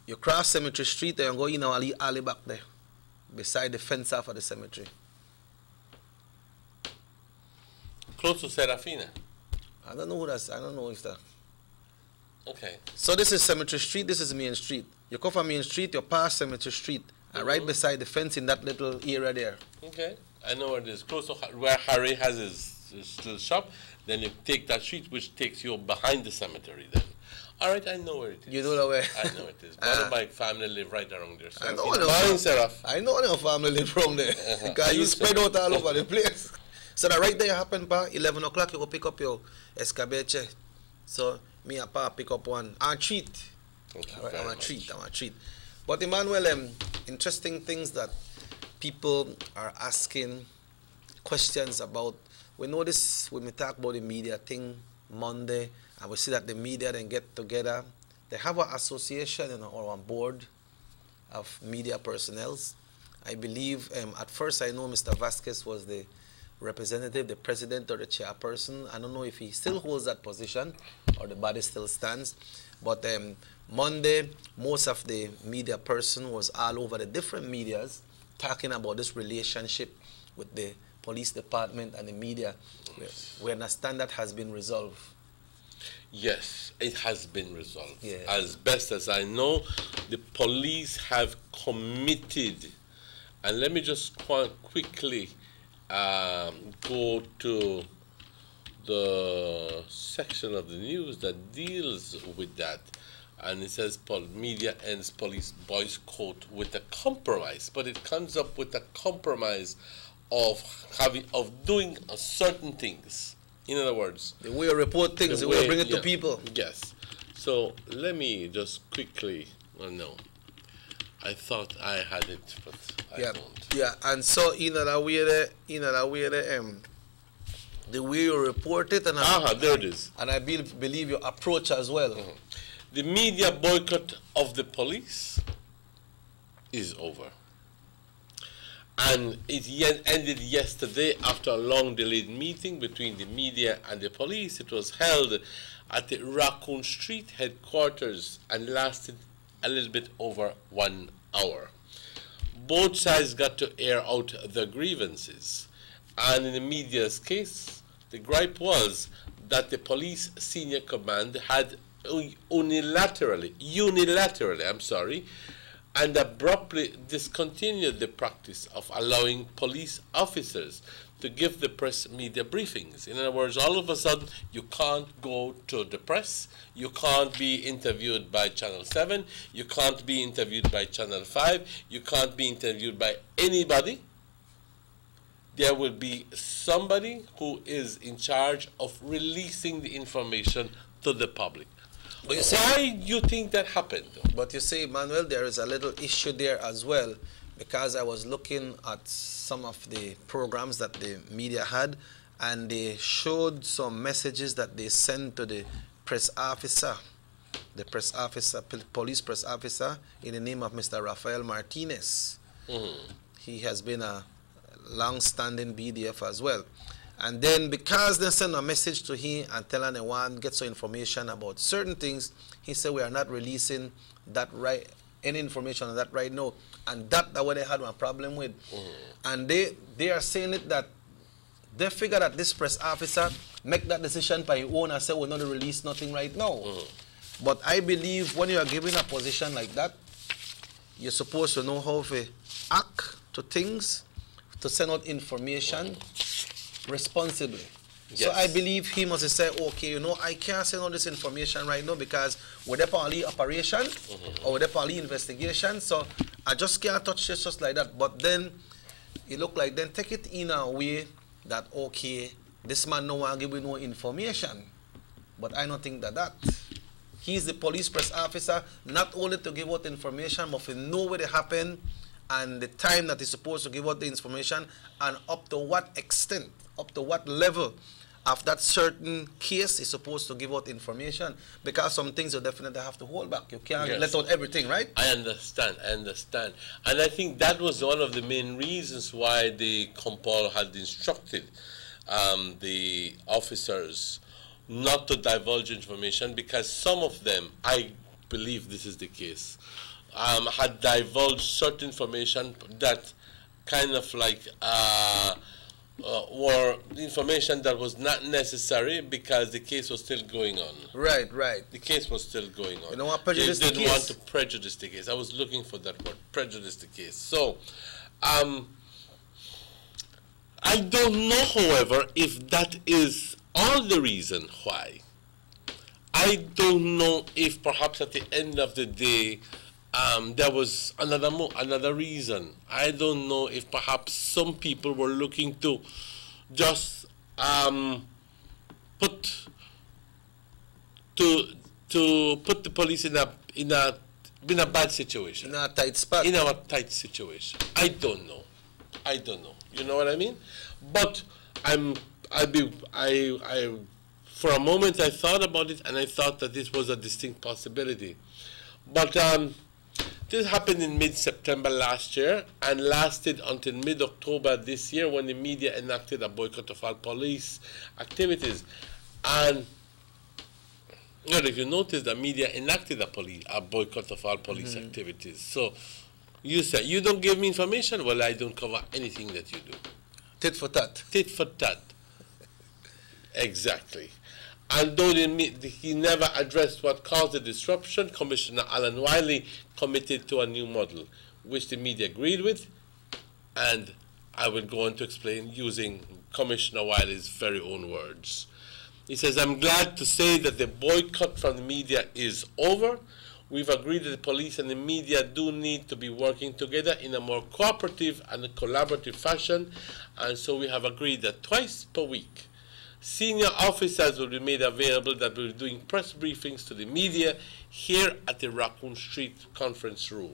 You cross Cemetery Street and go in our alley back there, beside the fence off of the cemetery. Close to Serafina. I don't know who that's. I don't know if that. Okay. So this is Cemetery Street. This is Main Street. You come from Main Street, you pass Cemetery Street, and right beside the fence in that little area there. Okay. I know where it is. Close to where Harry has his little shop. Then you take that street, which takes you behind the cemetery. Then. All right, I know where it is. You know the way. I know it is. One of my family live right around there. So I know your family live around there. Because you spread out all over the place. So that right there happen, pa, 11 o'clock, you go pick up your escabeche. So me and pa pick up one. I'm a treat. I'm a treat. But Emmanuel, interesting things that people are asking questions about. We know this when we talk about the media thing Monday, and we see that the media then get together. They have an association, or a board of media personnel. I believe at first I know Mr. Vasquez was the representative, the president or the chairperson. I don't know if he still holds that position or the body still stands. But Monday, most of the media person was all over the different medias talking about this relationship with the police department and the media. We understand that has been resolved. Yes, it has been resolved. Yeah. As best as I know, the police have committed, and let me just quickly go to the section of the news that deals with that. And it says media ends police boycott with a compromise, but it comes up with a compromise of doing certain things. In other words, the way you report things, the way you bring it to people. Yes. So let me just quickly. No, I thought I had it, but I don't. Yeah, and so in that way, the way you report it, and there it is. And I believe your approach as well. The media boycott of the police is over. And it ended yesterday after a long delayed meeting between the media and the police. It was held at the Raccoon Street headquarters and lasted a little bit over 1 hour. Both sides got to air out their grievances. And in the media's case, the gripe was that the police senior command had unilaterally, and abruptly discontinued the practice of allowing police officers to give the press media briefings. In other words, all of a sudden, you can't go to the press, you can't be interviewed by Channel 7, you can't be interviewed by Channel 5, you can't be interviewed by anybody. There will be somebody who is in charge of releasing the information to the public. Why do you think that happened? But you see, Manuel, there is a little issue there as well, because I was looking at some of the programs that the media had, and they showed some messages that they sent to the press officer, police press officer, in the name of Mr. Rafael Martinez. He has been a long-standing BDF as well. And then because they send a message to him and tell him they want get some information about certain things, he said we are not releasing that any information on that right now. And that's what they had a problem with. And they are saying it that they figure that this press officer make that decision by his own and say we're not to release nothing right now. But I believe when you are given a position like that, you're supposed to know how to act to things, to send out information responsibly. So I believe he must have said, okay, you know, I can't send all this information right now because we're there for only operation or we're there for only investigation, so I just can't touch this just like that. But then it looked like then take it in a way that, okay, this man no want to give you no information. But I don't think that. He's the police press officer, not only to give out information, but to know where it happened and the time that he's supposed to give out the information and up to what extent, up to what level of that certain case is supposed to give out information, because some things you definitely have to hold back. You can't let out everything, right? I understand. And I think that was one of the main reasons why the Compol had instructed the officers not to divulge information, because some of them, I believe this is the case, had divulged certain information that kind of like were information that was not necessary because the case was still going on. Right. The case was still going on. You don't want to prejudice the case. They didn't want to prejudice the case. I was looking for that word, prejudice the case. So, I don't know, however, if that is all the reason why. I don't know if perhaps at the end of the day, there was another reason. I don't know if perhaps some people were looking to just put the police in a bad situation. In a tight spot. In a tight situation. I don't know. You know what I mean? But for a moment I thought about it, and I thought that this was a distinct possibility. But this happened in mid-September last year and lasted until mid-October this year, when the media enacted a boycott of all police activities. And if you notice, the media enacted a boycott of all police activities. So you say, you don't give me information, well, I don't cover anything that you do. Tit for tat. Tit for tat. Exactly. And though he never addressed what caused the disruption, Commissioner Alan Wiley committed to a new model, which the media agreed with, and I will go on to explain using Commissioner Wiley's very own words. He says, I'm glad to say that the boycott from the media is over. We've agreed that the police and the media do need to be working together in a more cooperative and a collaborative fashion, and so we have agreed that twice per week, senior officers will be made available that will be doing press briefings to the media here at the Raccoon Street conference room.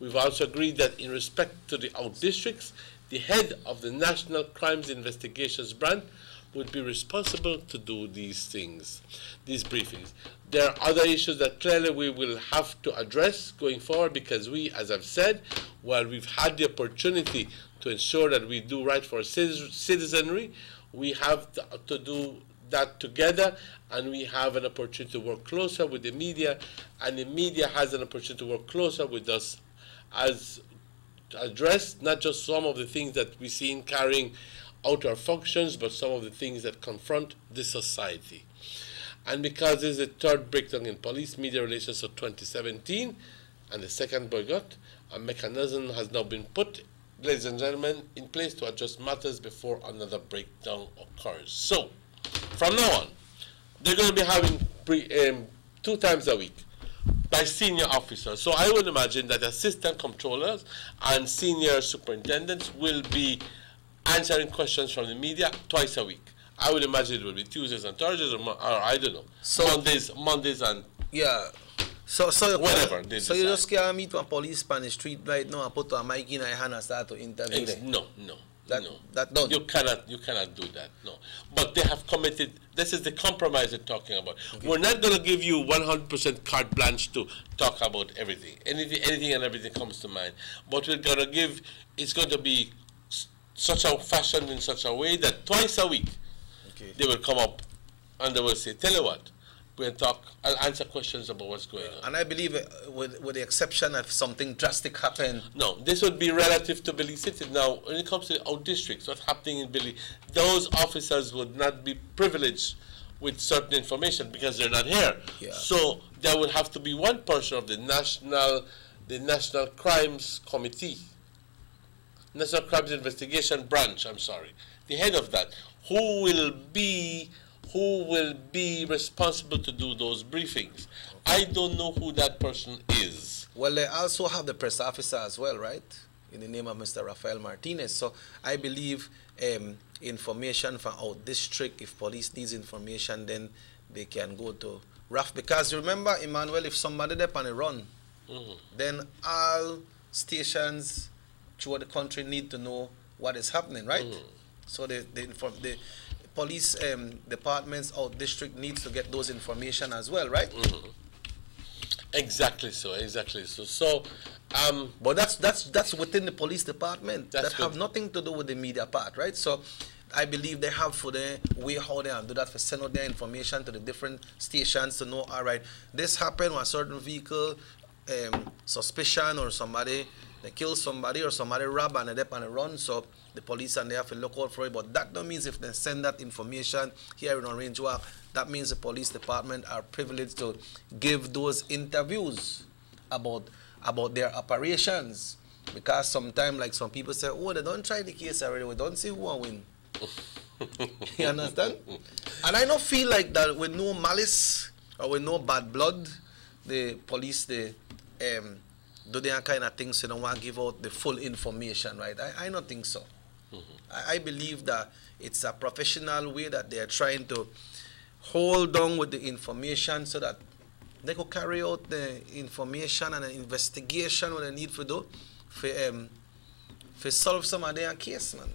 We've also agreed that in respect to the out districts, the head of the National Crimes Investigations Branch would be responsible to do these things, these briefings. There are other issues that clearly we will have to address going forward, because we, as I've said, while we've had the opportunity to ensure that we do right for citizenry, we have to do that together, and we have an opportunity to work closer with the media, and the media has an opportunity to work closer with us as address not just some of the things that we see in carrying out our functions, but some of the things that confront the society. And because this is the third breakdown in police media relations of 2017, and the second boycott, a mechanism has now been put, ladies and gentlemen, in place to adjust matters before another breakdown occurs. So, from now on, they're going to be having 2 times a week by senior officers. So I would imagine that assistant controllers and senior superintendents will be answering questions from the media twice a week. I would imagine it will be Tuesdays and Thursdays, or I don't know, so Mondays and So whatever. So you just can't meet one police on the street right now and put a mic in your hand and start to interview them? No. That don't. You cannot do that. No. But they have committed. This is the compromise they're talking about. Okay. We're not going to give you 100% carte blanche to talk about everything. Anything and everything comes to mind. But we're going to give. It's going to be such a fashion in such a way that twice a week they will come up and they will say, "Tell you what, we'll talk. I'll answer questions about what's going on." And I believe, with the exception of something drastic happen. No, this would be relative to Billy City. Now, when it comes to our districts, what's happening in Billy, those officers would not be privileged with certain information because they're not here. Yeah. So there would have to be one person of the National Crimes Committee, National Crimes Investigation Branch. I'm sorry, the head of that, who will be responsible to do those briefings. I don't know who that person is. Well, they also have the press officer as well, right? In the name of Mr. Rafael Martinez. So I believe information from our district, if police needs information, then they can go to RAF. Because remember, Emmanuel, if somebody there on a run, then all stations throughout the country need to know what is happening, right? So the police departments or district needs to get those information as well, right? Exactly so. So, but that's within the police department. That have nothing to do with the media part, right? So, I believe they have for the way how they do that, for send out their information to the different stations to know, all right, this happened with a certain vehicle, suspicion, or somebody they kill somebody or somebody rob and they're on a run. So the police and they have to look out for it. But that don't mean if they send that information here in Orange Walk, that means the police department are privileged to give those interviews about their operations. Because sometimes, like some people say, oh, they don't try the case already, we don't see who will win. You understand? And I don't feel like that with no malice or with no bad blood, the police, they do their kind of things, so they don't want to give out the full information, right? I don't think so. I believe that it's a professional way that they are trying to hold on with the information so that they could carry out the information and the investigation what they need to do for solve some of their case, man.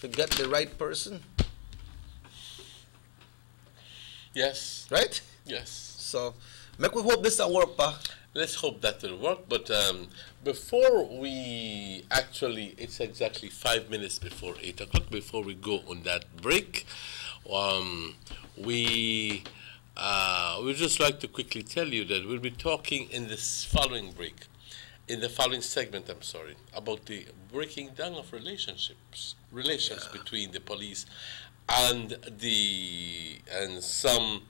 To get the right person. Yes. Right? Yes. So, make we hope this will work, pa. Let's hope that will work. But before we actually, it's exactly 5 minutes before 8 o'clock, before we go on that break, we would just like to quickly tell you that we'll be talking in this following break, in the following segment, I'm sorry, about the breaking down of relations between the police and some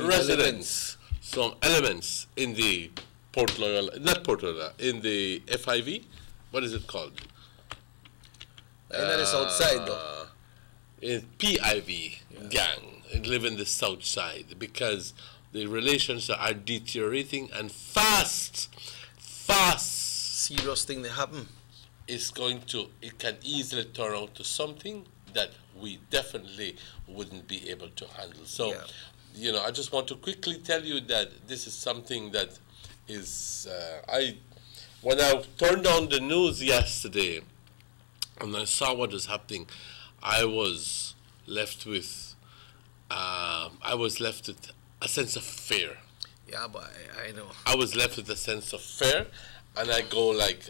residents, some elements in the Port Loyal, not Port Loyal, in the FIV. What is it called? That is outside, though. In PIV gang, live in the south side, because the relations are deteriorating and fast. Serious thing that happen. It can easily turn out to something that we definitely wouldn't be able to handle. So, I just want to quickly tell you that this is something that is, when I turned on the news yesterday and I saw what was happening, I was left with a sense of fear. Yeah, but I know. I was left with a sense of fear, and I go like,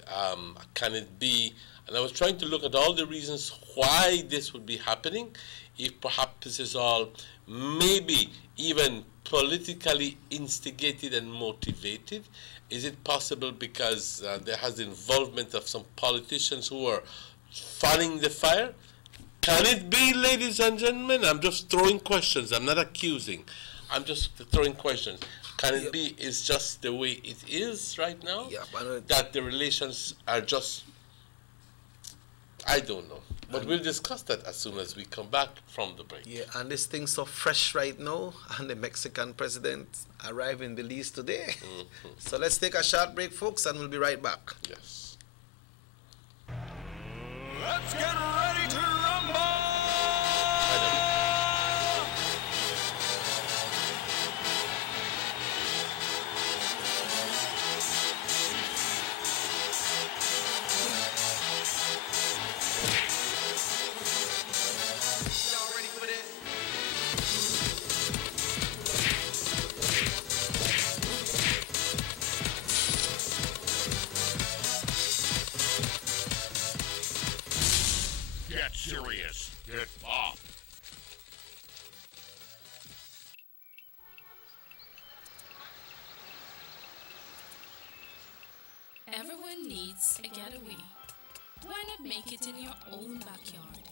can it be? And I was trying to look at all the reasons why this would be happening, if perhaps this is all maybe even politically instigated and motivated. Is it possible because there has the involvement of some politicians who are fanning the fire? Can it be, ladies and gentlemen? I'm just throwing questions. I'm not accusing. I'm just throwing questions. Can it be it's just the way it is right now? That the relations are just, I don't know. But we'll discuss that as soon as we come back from the break. Yeah, and this thing's so fresh right now, and the Mexican president arrived in Belize today. So let's take a short break, folks, and we'll be right back. Yes. Let's get ready to rumble! Get serious. Get pop. Everyone needs a getaway. Why not make it in your own backyard?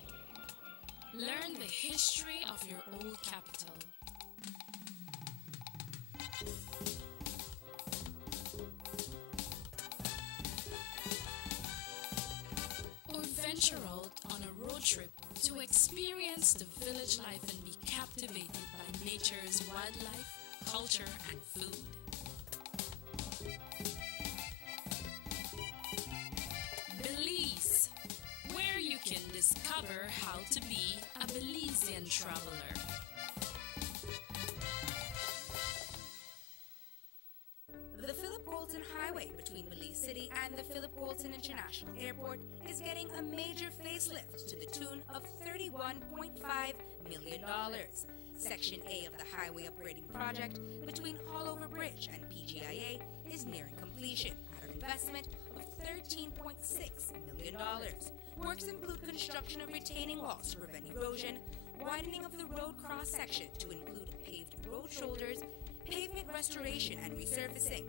Learn the history of your old capital. Or venture out on a road trip to experience the village life and be captivated by nature's wildlife, culture, and food. Belize, where you can discover how to be a Belizean traveler. The Philip Walton Highway between Belize City and the Philip Walton International Airport is getting a major facelift to the tune of $31.5 million. Section A of the highway upgrading project between Hallover Bridge and PGIA is nearing completion at an investment of $13.6 million. Works include construction of retaining walls to prevent erosion, widening of the road cross-section to include paved road shoulders, pavement restoration and resurfacing.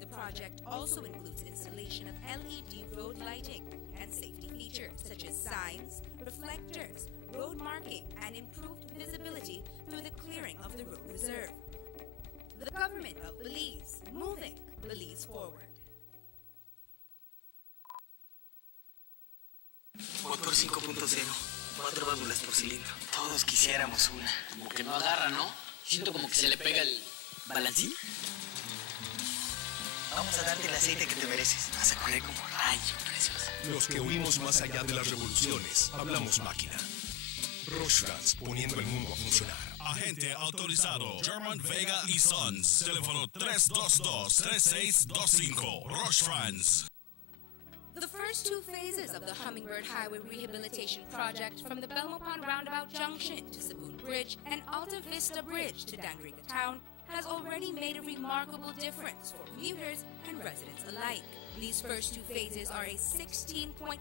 The project also includes installation of LED road lighting and safety features such as signs, reflectors, road marking, and improved visibility through the clearing of the road reserve. The government of Belize, moving Belize forward. Motor 5.0, 4 válvulas por cilindro. Todos quisiéramos una. Como que no agarra, ¿no? Siento como que se le pega el balancín. Vamos a darte el aceite que te mereces. Vas a correr como rayo, preciosa. Los que huimos más allá de las revoluciones, hablamos máquina. Rochefrans, poniendo el mundo a funcionar. Agente autorizado, German Vega y Sons. Teléfono 322-3625. Rochefrans. The first two phases of the Hummingbird Highway Rehabilitation Project from the Belmopon Roundabout Junction to Saboon Bridge and Alta Vista Bridge to Dangriga Town has already made a remarkable difference for commuters and residents alike. These first two phases are a $16.5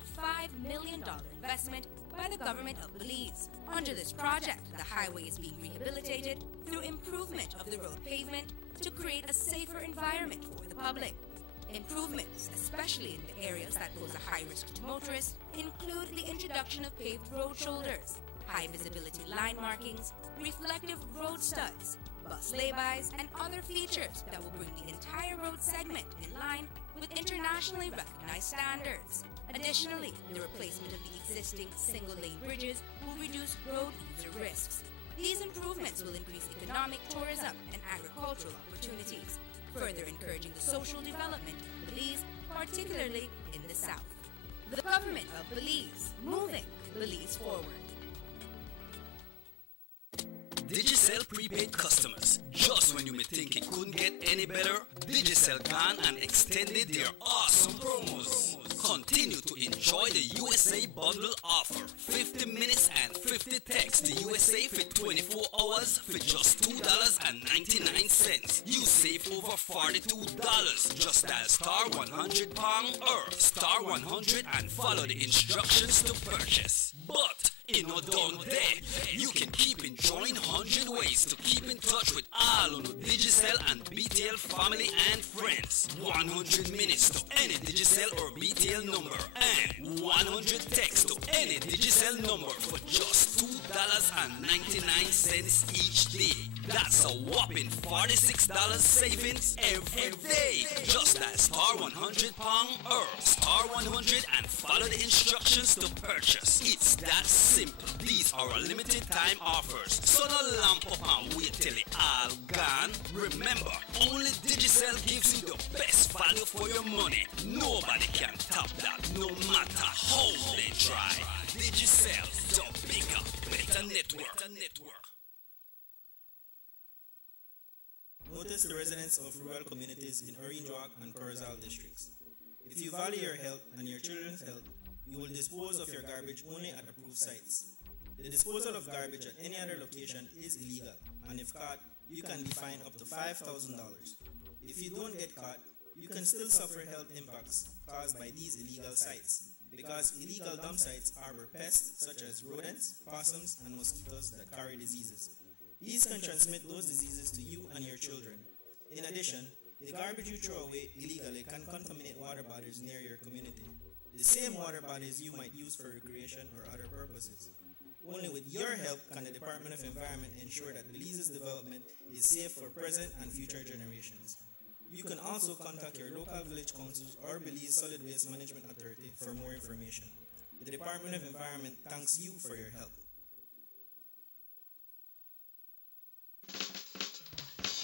million investment by the government of Belize. Under this project, the highway is being rehabilitated through improvement of the road pavement to create a safer environment for the public. Improvements, especially in the areas that pose a high risk to motorists, include the introduction of paved road shoulders, high visibility line markings, reflective road studs, bus laybys, and other features that will bring the entire road segment in line with internationally recognized standards. Additionally, the replacement of the existing single-lane bridges will reduce road user risks. These improvements will increase economic, tourism, and agricultural opportunities, further encouraging the social development of Belize, particularly in the south. The government of Belize, moving Belize forward. Digicel prepaid customers. Just when you may think it couldn't get any better, Digicel gone and extended their awesome promos. Continue to enjoy the USA bundle offer. 50 minutes and 50 texts to USA for 24 hours for just $2.99. You save over $42. Just dial star 100 pound or star 100 and follow the instructions to purchase. But in no done there, you can keep enjoying Join 100 ways to keep in touch with all of the Digicel and BTL family and friends. 100 minutes to any Digicel or BTL number and 100 texts to any Digicel number for just $2.99 each day. That's a whopping $46 savings every day. Just that star 100 pound or star 100 and follow the instructions to purchase. It's that simple. These are a limited time offers, so no lamp up and wait till it all gone. Remember, only Digicel gives you the best value for your money. Nobody can top that, no matter how they try. Digicel, the bigger, better network. Notice the residents of rural communities in Orange Walk and Corozal districts. If you value your health and your children's health, you will dispose of your garbage only at approved sites. The disposal of garbage at any other location is illegal, and if caught, you can be fined up to $5,000. If you don't get caught, you can still suffer health impacts caused by these illegal sites, because illegal dump sites harbor pests such as rodents, possums, and mosquitoes that carry diseases. These can transmit those diseases to you and your children. In addition, the garbage you throw away illegally can contaminate water bodies near your community. The same water bodies you might use for recreation or other purposes. Only with your help can the Department of Environment ensure that Belize's development is safe for present and future generations. You can also contact your local village councils or Belize Solid Waste Management Authority for more information. The Department of Environment thanks you for your help.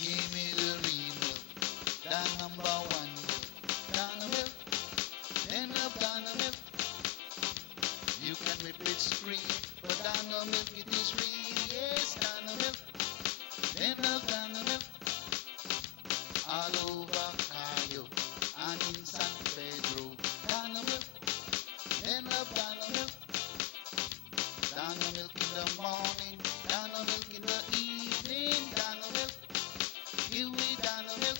Give me the real milk, the number one milk, Donna milk, then love Donna milk. You can whip it scream, but Donna milk it is real, yes, Donna milk, then love Donna milk. All over Cayo and in San Pedro, Donna milk, then love Donna milk. Donna milk in the morning, Donna milk in the evening, Donna milk. You eat Donna milk.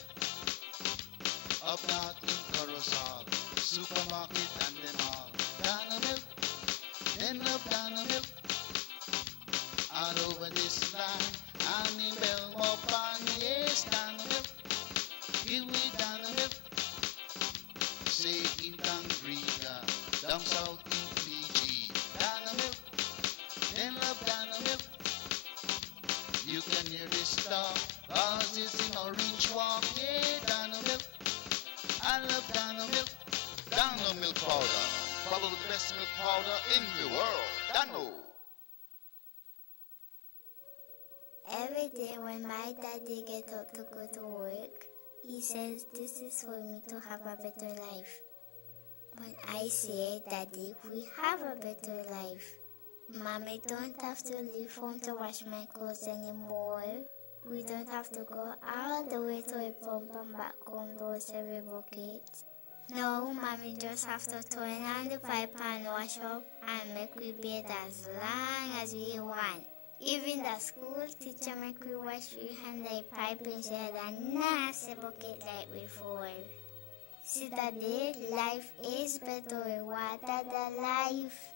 Up north in Corozal, supermarket and them all. Donna milk, then love Donna milk. All over this land, and in Belmopan, yes, Donna milk. You eat Donna milk. Say in Tangriga, down south in Fiji, Donna milk, then love Donna milk. You can hear this talk, cause it's in Orange Walk, yeah, Donna milk. I love Donna milk. Donna milk powder, probably the best milk powder in the world. Dano. Every day when my daddy gets up to go to work, he says this is for me to have a better life. When I say, Daddy, we have a better life. Mommy don't have to leave home to wash my clothes anymore. We don't have to go all the way to a pump and back home those heavy buckets. No, Mommy just have to turn on the pipe and wash up and make we bathe as long as we want. Even the school teacher make we wash we hand the pipe instead of nasty bucket like before. See, Daddy, life is better with water than life.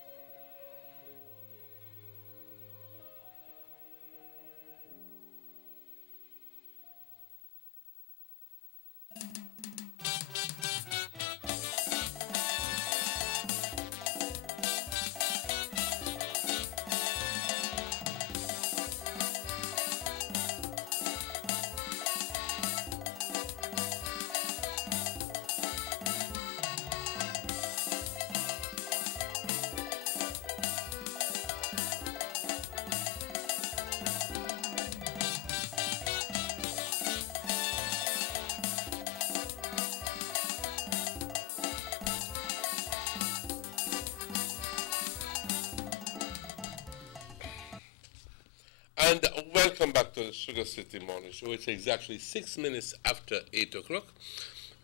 And welcome back to the Sugar City Morning Show. It's exactly 6 minutes after 8 o'clock.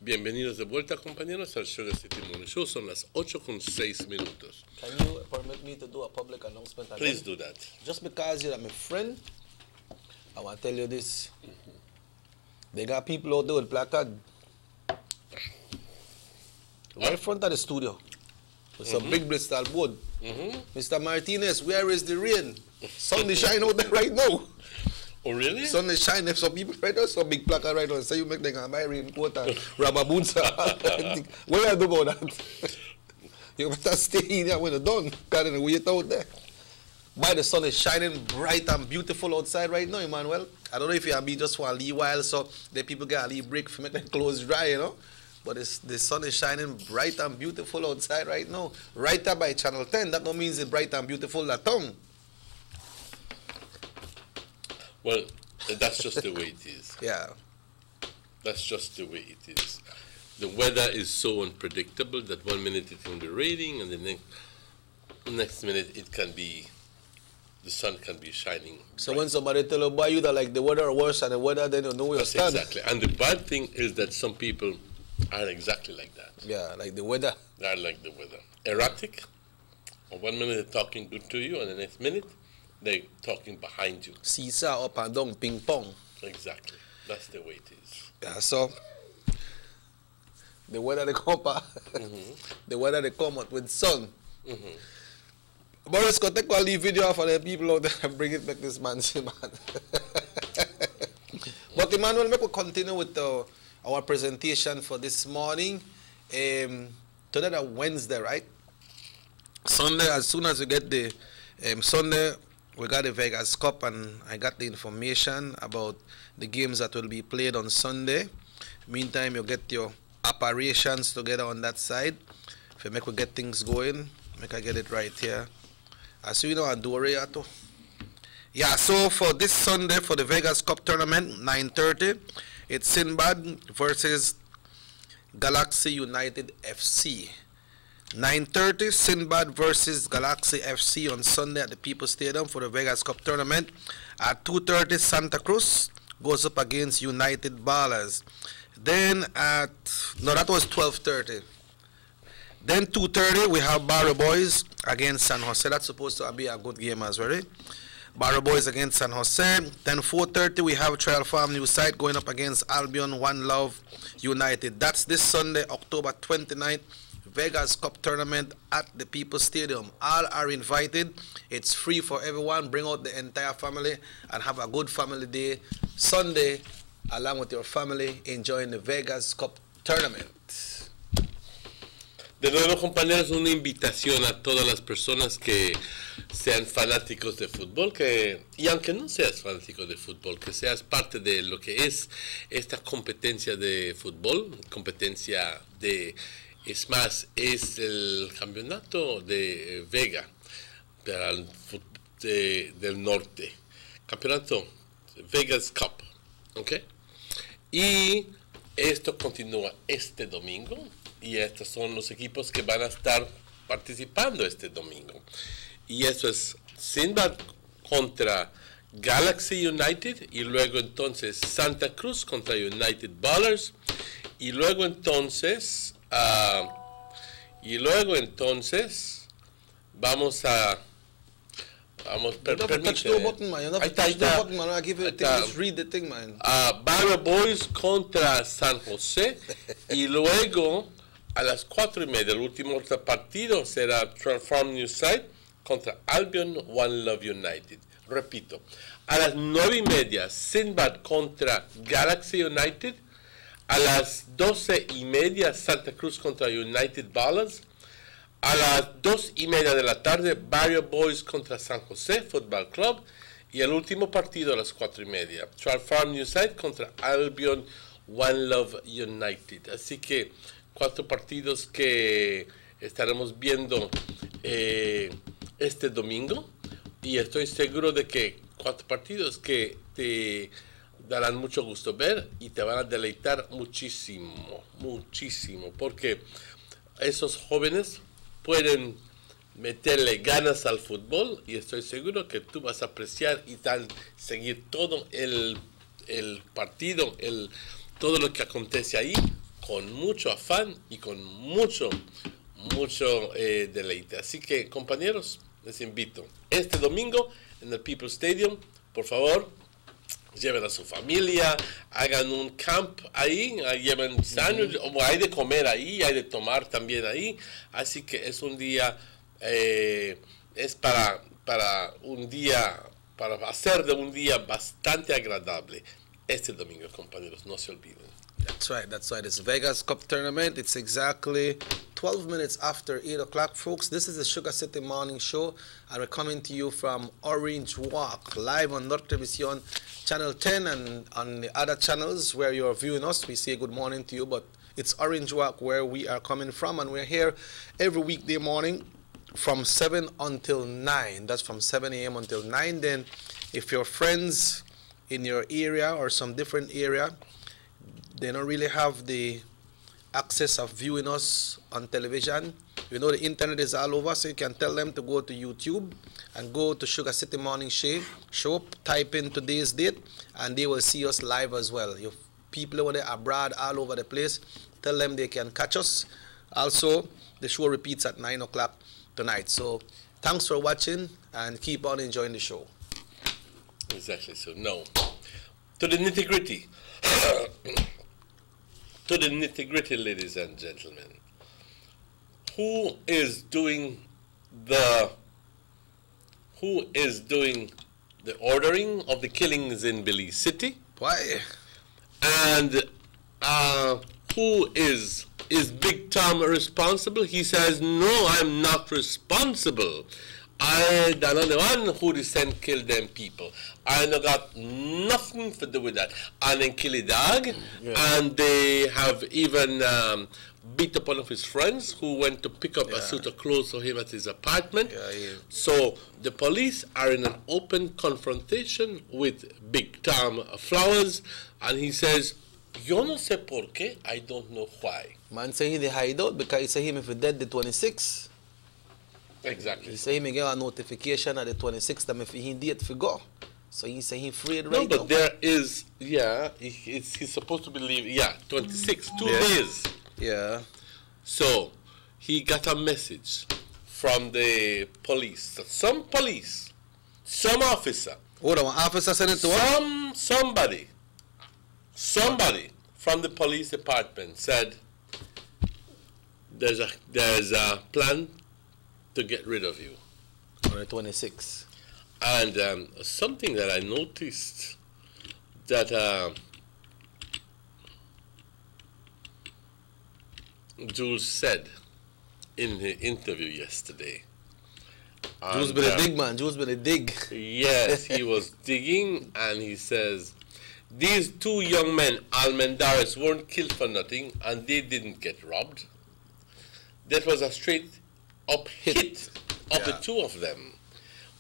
Bienvenidos de vuelta, compañeros, al Sugar City Morning Show. Son las 8:06 minutos. Can you permit me to do a public announcement again? Please do that. Just because you're my friend, I want to tell you this. They got people out there with placard right in front of the studio with some big Bristol board. Mr. Martinez, where is the rain? Sun is shining out there right now. Oh, really? Sun is shining. If some people right now, some big placard right now, say you make them buy raincoat and rubber boots. What do you do about that? You better stay in here when you're done. Because then wait out there. But the sun is shining bright and beautiful outside right now, Emmanuel. I don't know if you have been just for a little while, so the people get a little break for make their clothes dry, you know. But the sun is shining bright and beautiful outside right now. Right up by Channel 10. That no means it's bright and beautiful at all. Well, that's just the way it is. Yeah. That's just the way it is. The weather is so unpredictable that 1 minute it can be raining and the next minute it can be, the sun can be shining. So when somebody tell about you that like the weather worse than the weather, then you know where you stand. Exactly. And the bad thing is that some people are exactly like that. Yeah, like the weather. They are like the weather. Erratic. 1 minute they're talking good to you and the next minute they're talking behind you. Seesaw up and down, ping pong. Exactly. That's the way it is. Yeah, so the weather they come the weather they come out with sun. But let's go take a video for the people out there and bring it back this man. But Emmanuel, we will continue with our presentation for this morning. Today is Wednesday, right? Sunday, as soon as we get the Sunday, we got the Vegas Cup, and I got the information about the games that will be played on Sunday. Meantime, you get your operations together on that side. If you make we get things going, make I get it right here. As you know, I do it. Yeah, so for this Sunday, for the Vegas Cup tournament, 9:30, it's Sinbad versus Galaxy United FC. 9:30, Sinbad versus Galaxy FC on Sunday at the People's Stadium for the Vegas Cup tournament. At 2:30, Santa Cruz goes up against United Ballers. Then that was 12:30. Then 2:30, we have Barrio Boys against San Jose. That's supposed to be a good game as well. Barrio Boys against San Jose. Then 4:30, we have Trial Farm New Site going up against Albion One Love United. That's this Sunday, October 29th. Vegas Cup tournament at the People's Stadium. All are invited. It's free for everyone. Bring out the entire family and have a good family day Sunday along with your family enjoying the Vegas Cup tournament. De nuevo, compañeros, una invitación a todas las personas que sean fanáticos de fútbol, y aunque no seas fanático de fútbol, que seas parte de lo que es esta competencia de fútbol, es más, es el campeonato de Vega del norte, campeonato Vegas Cup, ¿ok? Y esto continúa este domingo, y estos son los equipos que van a estar participando este domingo. Y eso es Sinbad contra Galaxy United, y luego entonces Santa Cruz contra United Ballers, y luego entonces vamos a Barrio Boys contra San José, y luego a las 4:30 el último partido será Transform New Site contra Albion One Love United. Repito, a las 9:30 Sinbad contra Galaxy United. A las 12:30 Santa Cruz contra United Ballers. A las 2:30 de la tarde Barrio Boys contra San José Football Club. Y el último partido a las 4:30 Trial Farm New Site contra Albion One Love United. Así que 4 partidos que estaremos viendo este domingo. Y estoy seguro de que 4 partidos que te darán mucho gusto ver y te van a deleitar muchísimo, muchísimo, porque esos jóvenes pueden meterle ganas al fútbol y estoy seguro que tú vas a apreciar y seguir todo el partido, todo lo que acontece ahí con mucho afán y con mucho deleite. Así que, compañeros, les invito este domingo en el People's Stadium, por favor, lleven a su familia, hagan un camp ahí, lleven sándwich, hay de comer ahí, hay de tomar también ahí, así que es un día, es para para hacer de un día bastante agradable este domingo, compañeros, no se olviden. That's right, that's right. It's Vegas Cup Tournament. It's exactly 12 minutes after 8 o'clock, folks. This is the Sugar City Morning Show, and we're coming to you from Orange Walk, live on Norte Televisión, Channel 10, and on the other channels where you're viewing us. We say good morning to you, but it's Orange Walk where we are coming from, and we're here every weekday morning from 7 until 9. That's from 7 a.m. until 9. Then if your friends in your area or some different area, they don't really have the access of viewing us on television. You know, the internet is all over, so you can tell them to go to YouTube and go to Sugar City Morning Show, type in today's date, and they will see us live as well. Your people over there abroad, all over the place, tell them they can catch us. Also, the show repeats at 9 o'clock tonight. So thanks for watching and keep on enjoying the show. Exactly. So now to the nitty-gritty. To the nitty-gritty, ladies and gentlemen. Who is doing the ordering of the killings in Belize City? Why? And who is Big Tom responsible? He says, no, I'm not responsible. I don't know the one who sent kill them people. I no got nothing to do with that. And then kill a dog, and they have even beat up one of his friends who went to pick up a suit of clothes for him at his apartment. So the police are in an open confrontation with Big Tom Flowers, and he says, yo no sé por qué, I don't know why. Man say he the hideout because he say him if he dead the 26th. Exactly. He say he may get a notification at the 26th and if he date for go. So he say he afraid right now. No, but now. there is, he's supposed to be leaving, 26, 2 days. Yeah. So he got a message from the police, some officer. Oh, the officer sent it to him? Somebody from the police department said, there's a plan to get rid of you. On the 26th. And something that I noticed that Jules said in the interview yesterday. Jules been a dig, man. Jules been a dig. Yes, he was digging, and he says, these two young men, Almendares, weren't killed for nothing, and they didn't get robbed. That was a straight up hit of the two of them.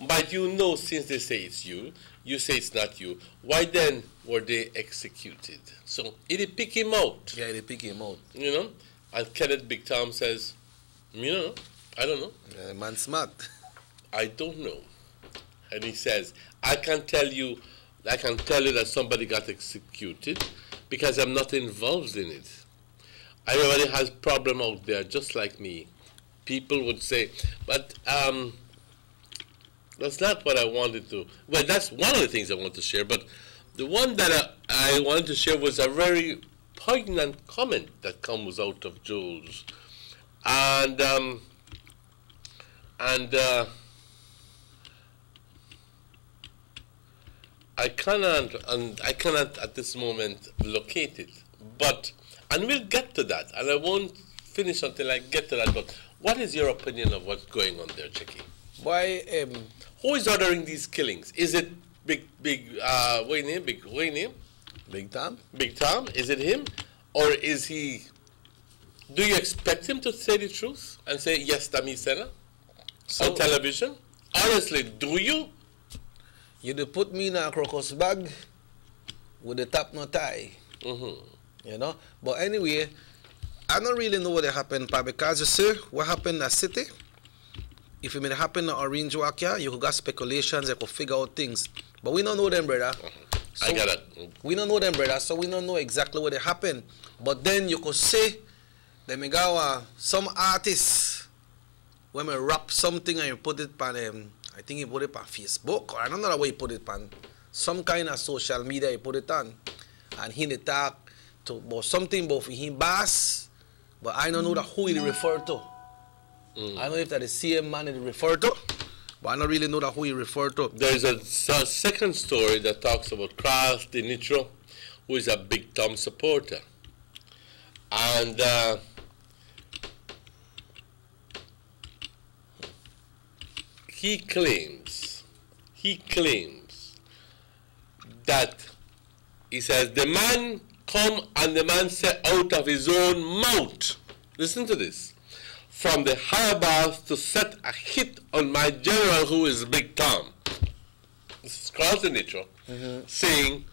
But you know, since they say it's you say it's not you, why then were they executed? So it pick him out. Yeah, it pick him out. You know? And Kenneth Big Tom says, I don't know. Man smart. I don't know. And he says, I can tell you that somebody got executed because I'm not involved in it. Everybody has problem out there, just like me. People would say, but that's not what I wanted to. Well, that's one of the things I want to share, but the one that I wanted to share was a very poignant comment that comes out of Jules. And I cannot at this moment locate it, and we'll get to that, and I won't finish until I get to that, but what is your opinion of what's going on there, Chicky? Why, who is ordering these killings? Is it Big Tom? Big Tom? Is it him? Or is he, do you expect him to say the truth and say, yes, Tami Sena on television? Honestly, do you? You put me in a crocus bag with the top no tie. You know? But anyway, I don't really know what happened, because you see what happened in the city. If it may happen in Orange Walk, you could got speculations, you could figure out things. But we don't know them, brother. So I got it. We don't know them, brother, so we don't know exactly what happened. But then you could say, let me go, some artists, when we rap something and you put it on, I think he put it on Facebook, or I don't know where he put it on, some kind of social media he put it on. And he talk about something about him boss, but I don't know who he refer to. I don't know if that's the same man he refer to, But I don't really know that who you refer to. There's a second story that talks about Charles De Nitro, who is a Big Tom supporter. And he claims that he says the man come and the man say out of his own mouth, listen to this, from the higher boss to set a hit on my general who is Big Tom. This is Carl De Nitro saying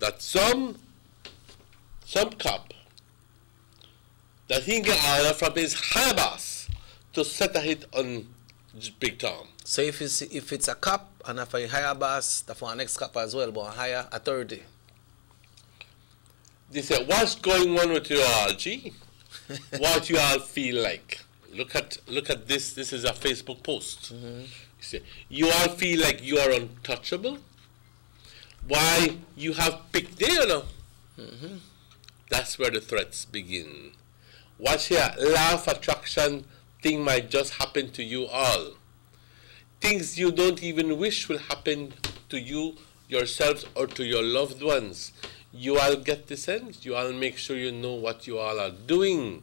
that some cop that he get order from his higher boss to set a hit on Big Tom. So if it's a cop and if a higher boss, that's for an ex-cop as well, but a higher authority. They say, what's going on with you all, G? What you all feel like? Look at this. This is a Facebook post. You say, you all feel like you are untouchable? Why, you have picked day, you know? That's where the threats begin. Watch here, laugh attraction thing might just happen to you all. Things you don't even wish will happen to you, yourselves, or to your loved ones. You all get the sense. You all make sure you know what you all are doing.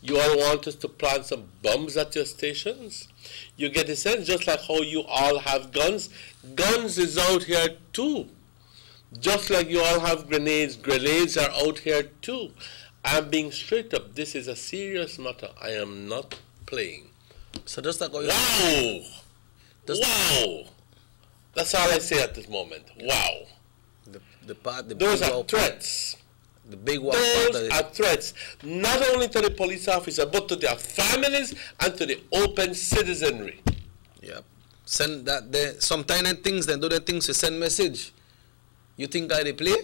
You all want us to plant some bombs at your stations? You get the sense, just like how you all have guns. Guns is out here too. Just like you all have grenades, grenades are out here too. I'm being straight up. This is a serious matter. I am not playing. So just like how you... Wow! Wow! That's all I say at this moment. Wow! Those are threats. The big one. Those are threats, not only to the police officer, but to their families and to the open citizenry. Yep. Send that there. Some tiny things, then do the things to send message. You think that they play?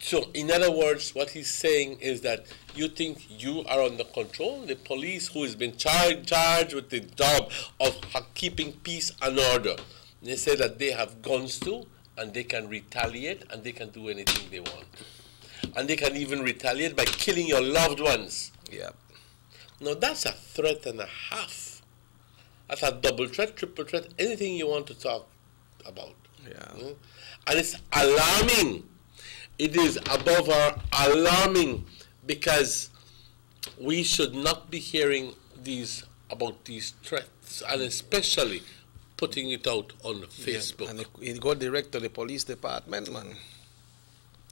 So, in other words, what he's saying is that you think you are under control. The police, who has been charged with the job of keeping peace and order, they say that they have guns too, and they can retaliate, and they can do anything they want. And they can even retaliate by killing your loved ones. Yeah. Now that's a threat and a half. That's a double threat, triple threat, anything you want to talk about. Yeah. And it's alarming. It is above our alarming, because we should not be hearing about these threats, and especially putting it out on Facebook. Yeah. And it go direct to the police department, man.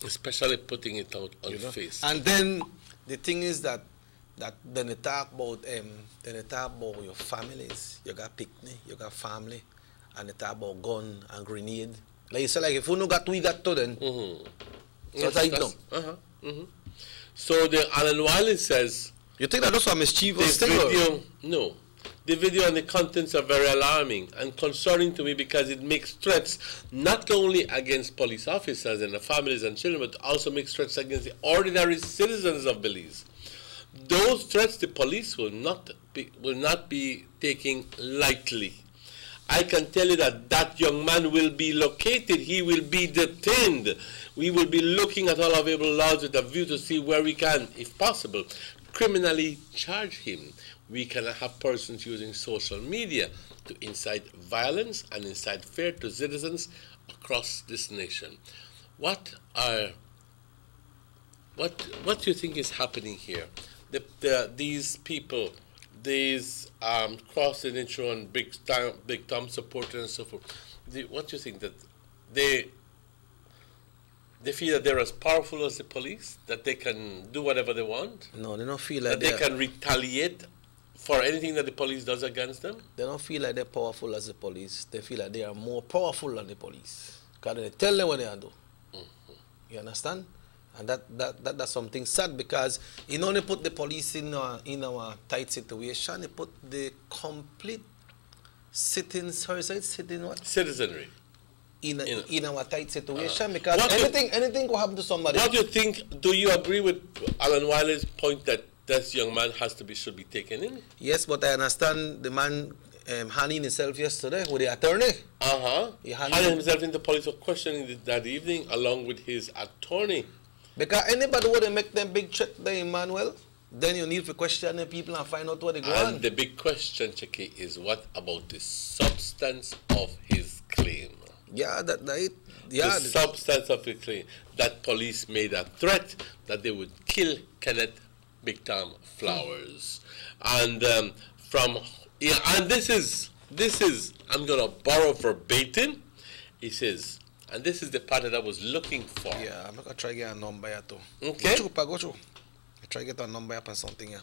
Especially putting it out on Facebook. And then the thing is that then they talk about your families. You got picnic, you got family, and they talk about gun and grenade. Like you say, like if you no got we got to then. Yes, so the Alan Wiley says, you think that those are mischievous things? No. The video and the contents are very alarming and concerning to me, because it makes threats not only against police officers and the families and children, but also makes threats against the ordinary citizens of Belize. Those threats the police will not be taking lightly. I can tell you that young man will be located. He will be detained. We will be looking at all available laws with a view to see where we can, if possible, criminally charge him. We cannot have persons using social media to incite violence and incite fear to citizens across this nation. What do you think is happening here? These people, these Cross the Nitro and Big Tom supporters and so forth, what do you think, that they feel that they're as powerful as the police, that they can do whatever they want? No, they don't feel like that they can retaliate for anything that the police does against them? They don't feel like they're powerful as the police. They feel like they are more powerful than the police, because they tell them what they are do. You understand? And that's something sad, because you only put the police in our tight situation. They put the complete citizenry in our tight situation, because anything will happen to somebody. What do you think? Do you agree with Alan Wiley's point that this young man should be taken in? Yes, but I understand the man handing himself yesterday with the attorney. He handed himself in the police for questioning that evening along with his attorney. Because anybody would make them big check there, Emmanuel, then you need to question the people and find out what they go And on. the big question, Chucky, is what about the substance of his claim? Yeah, The substance of the claim that police made a threat that they would kill Kenneth Big Tom Flowers, and and this is I'm gonna borrow verbatim. He says, and this is the part that I was looking for. Yeah, I'm gonna try to get a number here too. Okay. Go through. Try to get a number up or something here.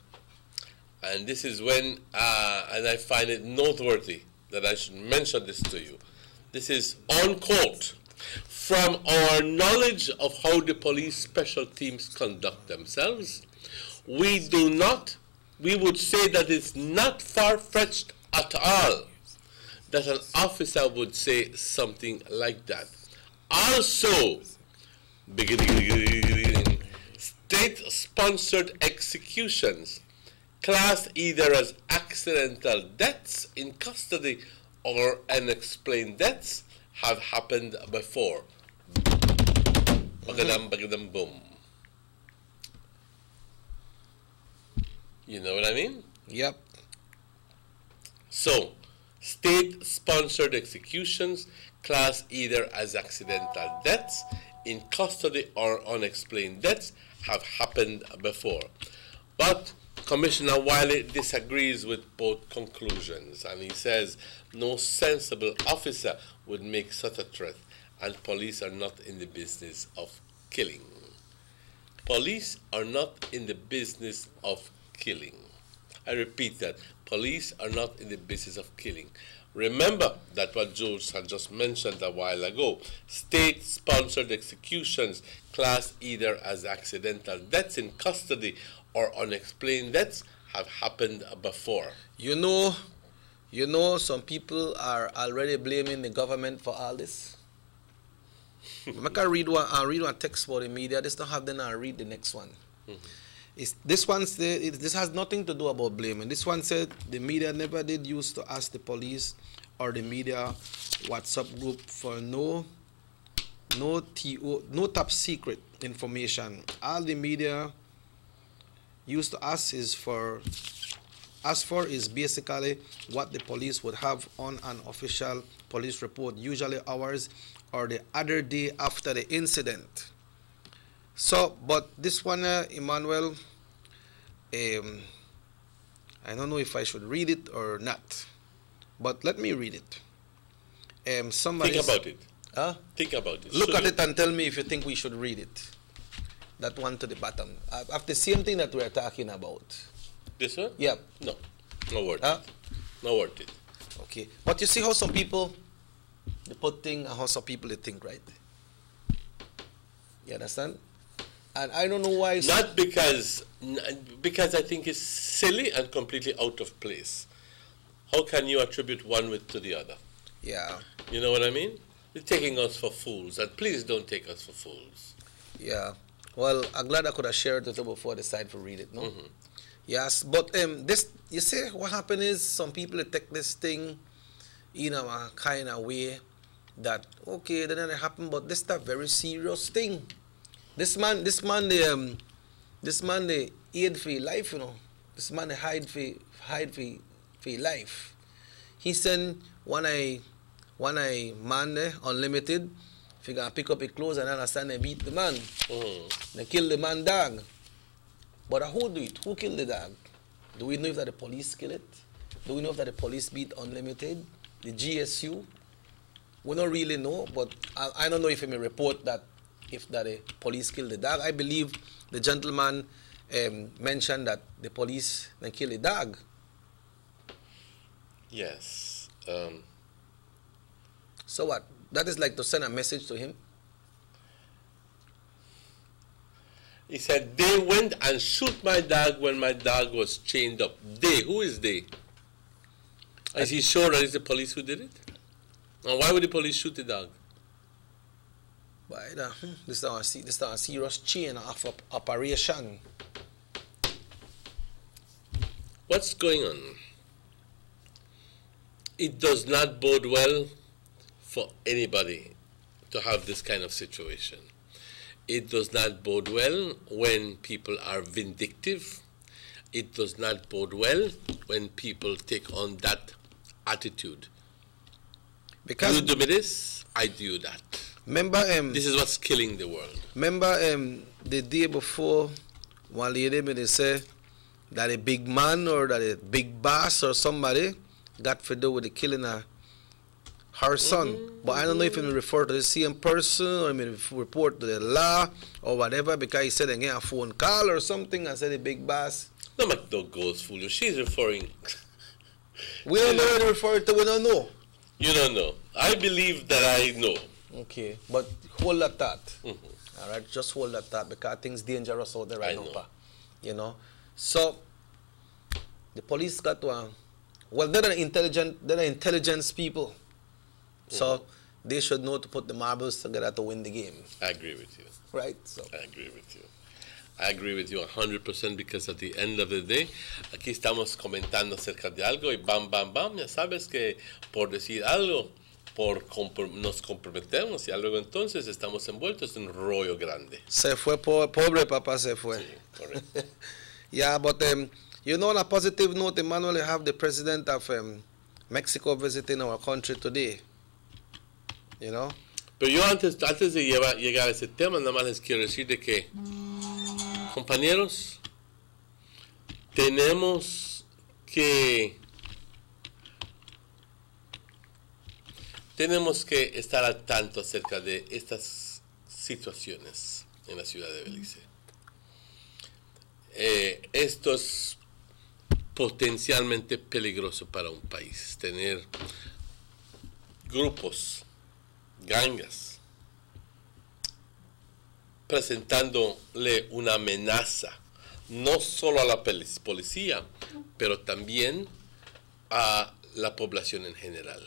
And this is when, and I find it noteworthy that I should mention this to you. This is unquote, from our knowledge of how the police special teams conduct themselves, we would say that it's not far-fetched at all that an officer would say something like that. Also, state-sponsored executions, classed either as accidental deaths in custody or unexplained deaths, have happened before. Bagadam, bagadam, boom. You know what I mean? Yep. So, state-sponsored executions, classed either as accidental deaths in custody or unexplained deaths, have happened before. But Commissioner Wiley disagrees with both conclusions, and he says no sensible officer would make such a threat, and police are not in the business of killing. Police are not in the business of killing. I repeat that. Police are not in the business of killing. Remember that what George had just mentioned a while ago. State-sponsored executions, classed either as accidental deaths in custody or unexplained deaths, have happened before. You know, some people are already blaming the government for all this. I can read one text about the media. This don't have, then I'll read the next one. This has nothing to do about blaming. This one said the media never did use to ask the police or the media WhatsApp group for no top secret information. All the media used to ask for is basically what the police would have on an official police report, usually hours or the other day after the incident. So, but this one, Emmanuel, I don't know if I should read it or not, but let me read it. Think about it. Huh? Think about it. Look at it and tell me if you think we should read it. That one to the bottom. Of the same thing that we're talking about. This one? Yep. No. Not worth it. Not worth it. Okay. But you see how some people, they put things and how some people they think, right? You understand? And I don't know why. Not because I think it's silly and completely out of place. How can you attribute one to the other? Yeah. You know what I mean? You're taking us for fools, and please don't take us for fools. Yeah. Well, I'm glad I could have shared it before I decided to read it, no? Mm-hmm. Yes, but this, you see, what happened is some people take this thing in a kind of way that, okay, then it happened, but this is a very serious thing. This man, they aid for life, you know. This man, they hide for life. He sent one man there, unlimited, if you can pick up his clothes and understand they beat the man. They kill the man dog. But who do it? Who killed the dog? Do we know if that the police kill it? Do we know if that the police beat unlimited? The GSU? We don't really know, but I don't know if he may report that if that the police killed the dog. I believe the gentleman mentioned that the police then killed the dog. Yes. So what? That is like to send a message to him? He said, they went and shoot my dog when my dog was chained up. They? Who is they? Is he sure that it's the police who did it? And why would the police shoot the dog? This is a serious chain of operation. What's going on? It does not bode well for anybody to have this kind of situation. It does not bode well when people are vindictive. it does not bode well when people take on that attitude. Because you do me this, I do that. Remember, this is what's killing the world. Remember, the day before, one lady may say that a big man or that a big boss or somebody got fed up with the killing of her son. But I don't know if he refer to the same person or he report to the law or whatever, because he said again a phone call or something and said the big boss. No, but don't go foolish. She's referring. We don't know what to refer to. We don't know. You don't know. I believe that I know. Okay, but hold that thought. All right, just hold that thought because things dangerous out there right now, pa. You know. So the police got to well, they're intelligence people. So they should know to put the marbles together to win the game. I agree with you. Right? So I agree with you. I agree with you 100% because at the end of the day, aquí estamos comentando acerca de algo y bam, bam, bam, ya sabes que por decir algo, nos comprometemos y luego entonces estamos envueltos en un rollo grande. Se fue pobre papá, se fue. Sí, correcto. Yeah, but you know, on a positive note, Emmanuel, we have the president of Mexico visiting our country today. You know? Pero yo antes de llegar a ese tema, nada más les quiero decir de que, compañeros, tenemos que estar al tanto acerca de estas situaciones en la ciudad de Belice. Esto es potencialmente peligroso para un país, tener grupos, gangas, presentándole una amenaza, no solo a la policía, pero también a la población en general.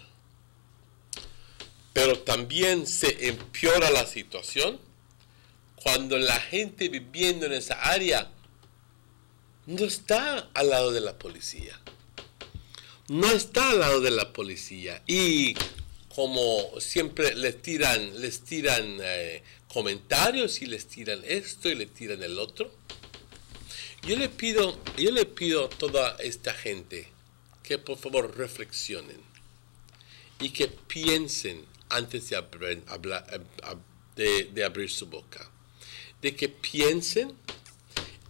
Pero también se empeora la situación cuando la gente viviendo en esa área no está al lado de la policía. No está al lado de la policía. Y como siempre les tiran comentarios y les tiran esto y les tiran el otro. Yo le pido a toda esta gente que por favor reflexionen y que piensen antes de abrir su boca. De que piensen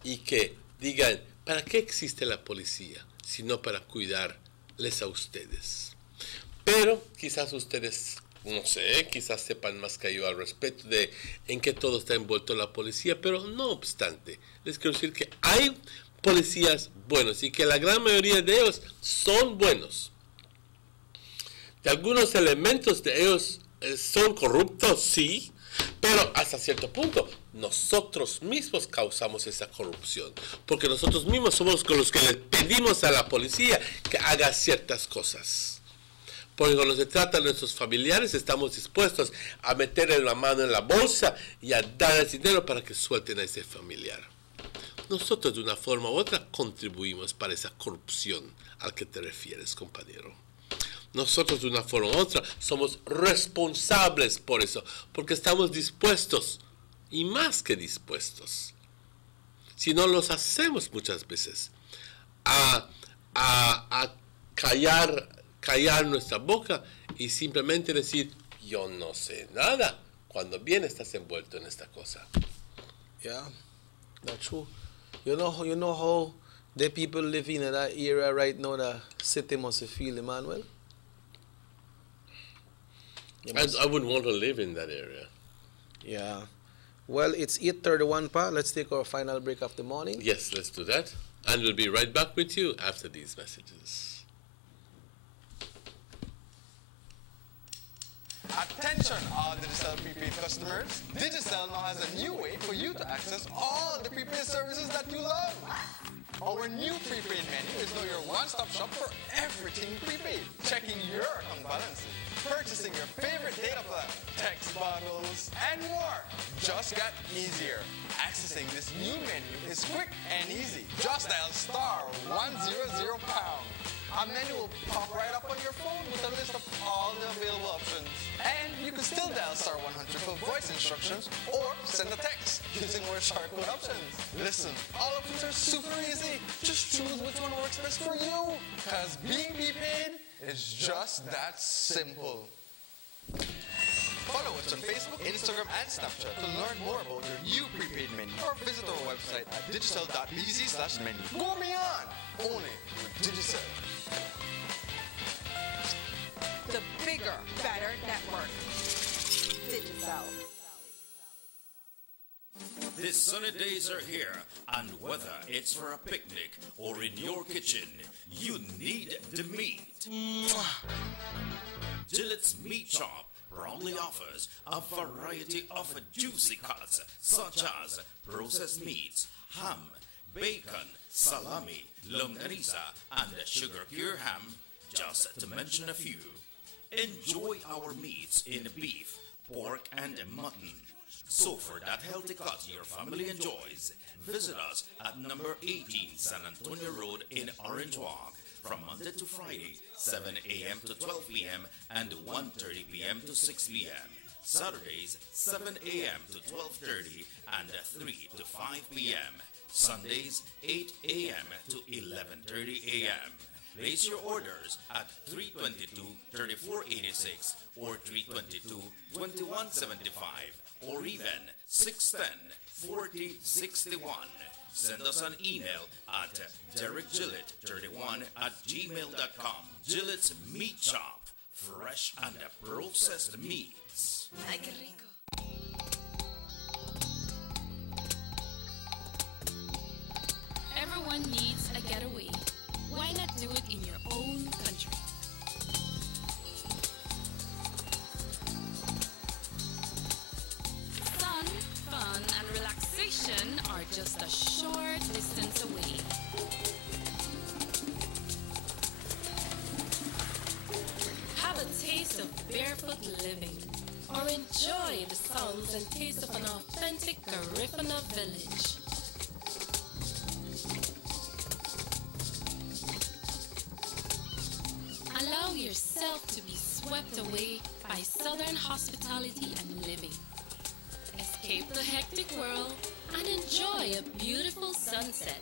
y que digan, ¿para qué existe la policía? Sino para cuidarles a ustedes. Pero quizás ustedes, no sé, quizás sepan más que yo al respecto de en qué todo está envuelto la policía, pero no obstante, les quiero decir que hay policías buenos y que la gran mayoría de ellos son buenos. De algunos elementos de ellos son corruptos, sí, pero hasta cierto punto nosotros mismos causamos esa corrupción, porque nosotros mismos somos los que le pedimos a la policía que haga ciertas cosas. Porque cuando se trata de nuestros familiares estamos dispuestos a meterle la mano en la bolsa y a darles dinero para que suelten a ese familiar. Nosotros de una forma u otra contribuimos para esa corrupción al que te refieres, compañero. Nosotros de una forma u otra somos responsables por eso, porque estamos dispuestos, y más que dispuestos, si no los hacemos muchas veces, a callar nuestra boca y simplemente decir, yo no sé nada, cuando bien estás envuelto en esta cosa. Yeah, that's true. You know how the people living in that area right now, the city must feel, Emmanuel? I wouldn't want to live in that area. Yeah. Well, it's 8:31, Pa. Let's take our final break of the morning. Yes, let's do that. And we'll be right back with you after these messages. Attention all Digicel prepaid customers. Digicel now has a new way for you to access all the prepaid services that you love. Our new prepaid menu is now your one-stop shop for everything prepaid. Checking your account balances, purchasing your favorite data plan, text bundles, and more. Just got easier. Accessing this new menu is quick and easy. Just dial *100#. A menu will pop right up on your phone with a list of all the available options. And you can still dial *100 for voice instructions or send a text. using more charcoal options. Listen, all options are super easy. Just choose which one works best for you. Cause being prepaid is just that simple. Follow us on Facebook, Instagram, and Snapchat to learn more about your new prepaid menu or visit our website at digicel.bc/menu. Go beyond! Only with Digicel. The bigger, better network. Digicel. The sunny days are here, and whether it's for a picnic or in your kitchen, you need the meat. Gillette's Meat Shop proudly offers a variety of juicy cuts such as processed meats, ham, bacon, salami, longaniza, and sugar cure ham, just to mention a few. Enjoy our meats in beef, pork, and mutton. So for that healthy cut your family enjoys, visit us at number 18 San Antonio Road in Orange Walk from Monday to Friday, 7 a.m. to 12 p.m. and 1:30 p.m. to 6 p.m. Saturdays, 7 a.m. to 12:30 and 3 to 5 p.m. Sundays, 8 a.m. to 11:30 a.m. Place your orders at 322-3486 or 322-2175 or even 610-4061. Send us an email at derekgillett31@gmail.com. Gillette's Meat Shop, fresh and processed meats. Ay, qué rico. Everyone needs a getaway. Why not do it in your own country? Sun, fun, and relaxation are just a short distance away. Have a taste of barefoot living, or enjoy the sounds and taste of an authentic Garifuna village. Allow yourself to be swept away by Southern hospitality and living. Escape the hectic world and enjoy a beautiful sunset.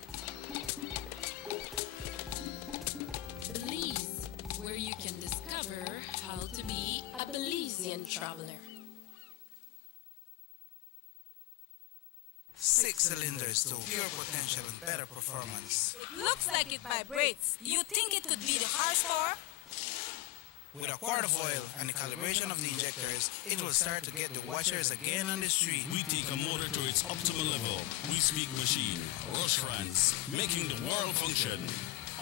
Belize, where you can discover how to be a Belizean traveler. 6 cylinders to pure potential and better performance. Looks like it vibrates. You think it could be the horsepower? With a quart of oil and the calibration of the injectors, it will start to get the watchers again on the street. We take a motor to its optimal level. We speak machine. Rush France, making the world function.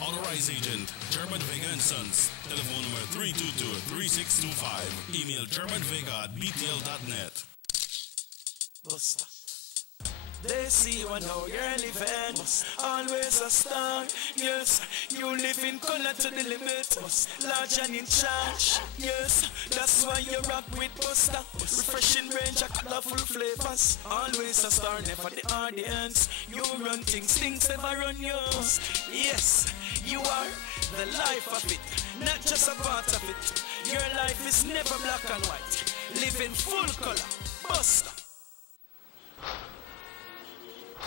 Authorized agent, German Vega & Sons. Telephone number 322-3625. Email germanvega@btl.net. They see you and how you're living. Always a star. Yes, you live in color to the limit. Large and in charge. Yes, that's why you rock with Buster. Refreshing range of colorful flavors. Always a star, never the audience. You run things, things never run yours. Yes, you are the life of it, not just a part of it. Your life is never black and white. Live in full color. Buster.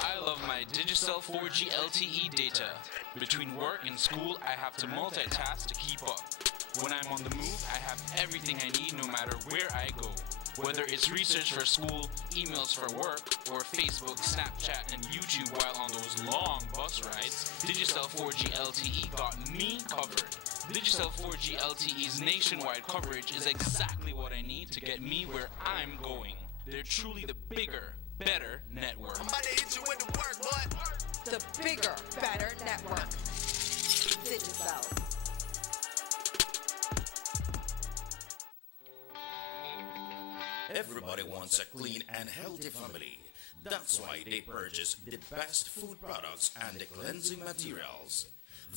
I love my Digicel 4G LTE data. Between work and school, I have to multitask to keep up. When I'm on the move, I have everything I need no matter where I go. Whether it's research for school, emails for work, or Facebook, Snapchat, and YouTube while on those long bus rides, Digicel 4G LTE got me covered. Digicel 4G LTE's nationwide coverage is exactly what I need to get me where I'm going. They're truly the bigger, better network. I'm about to hit you with the work, boy. The bigger, better network. Digicel. Everybody wants a clean and healthy family. That's why they purchase the best food products and the cleansing materials.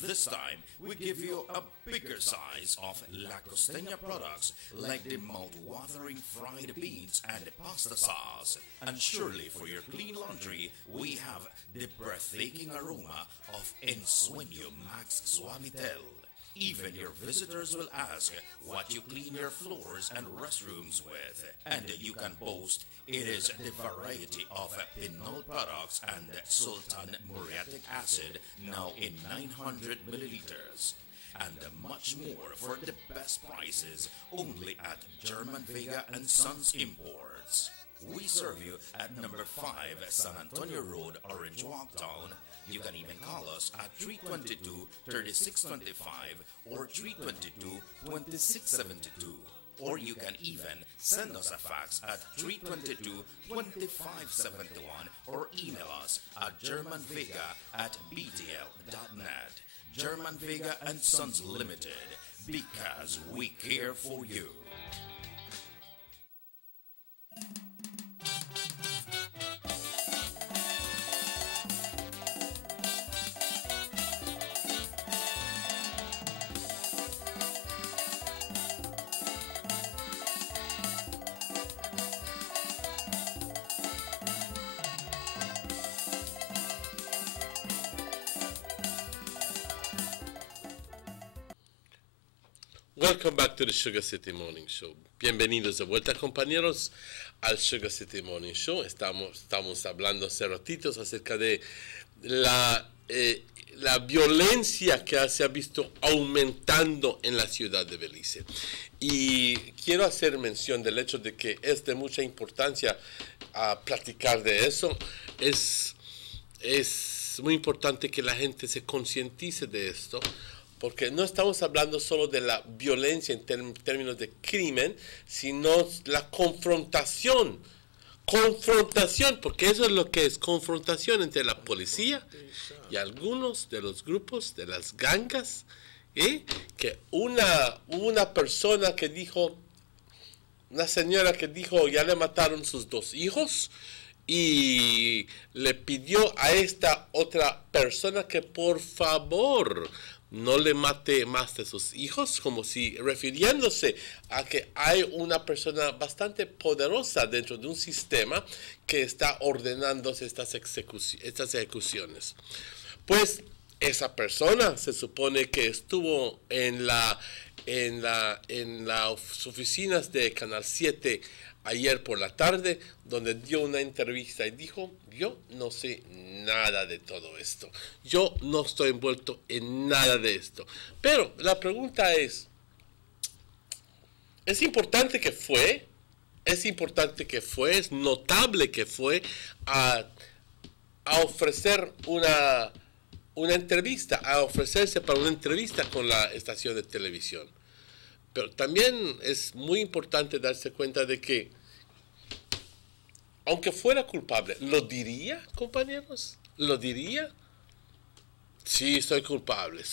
This time, we give you a bigger size of La Costeña products like the mouth-watering fried beans and the pasta sauce. And surely for your clean laundry, we have the breathtaking aroma of Ensueño Max Suavitel. Even your visitors will ask what you clean your floors and restrooms with. And you can boast it is the variety of Pinol products and Sultan muriatic acid now in 900 milliliters. And much more for the best prices only at German Vega and Sons Imports. We serve you at number 5 San Antonio Road, Orange Walktown. You can even call us at 322-3625 or 322-2672. Or you can even send us a fax at 322-2571 or email us at germanvega@btl.net. German Vega and Sons Limited, because we care for you. Welcome back to the Sugar City Morning Show. Bienvenidos de vuelta, compañeros, al Sugar City Morning Show. Estamos hablando hace ratitos acerca de la violencia que se ha visto aumentando en la ciudad de Belice. Y quiero hacer mención del hecho de que es de mucha importancia platicar de eso. Es muy importante que la gente se concientice de esto, porque no estamos hablando solo de la violencia en términos de crimen, sino la confrontación. Confrontación, porque eso es lo que es, confrontación entre la policía y algunos de los grupos de las gangas, que una persona que dijo, una señora que dijo ya le mataron sus 2 hijos, y le pidió a esta otra persona que por favor no le mate más de sus hijos, como si refiriéndose a que hay una persona bastante poderosa dentro de un sistema que está ordenando estas ejecuciones. Pues esa persona se supone que estuvo en las oficinas de Canal 7 ayer por la tarde, donde dio una entrevista y dijo: yo no sé nada de todo esto, yo no estoy envuelto en nada de esto. Pero la pregunta es importante que fue, es notable que fue a ofrecer una entrevista, a ofrecerse para una entrevista con la estación de televisión. Pero también es muy importante darse cuenta de que, aunque fuera culpable, ¿lo diría, compañeros? ¿Lo diría? Sí, soy culpable.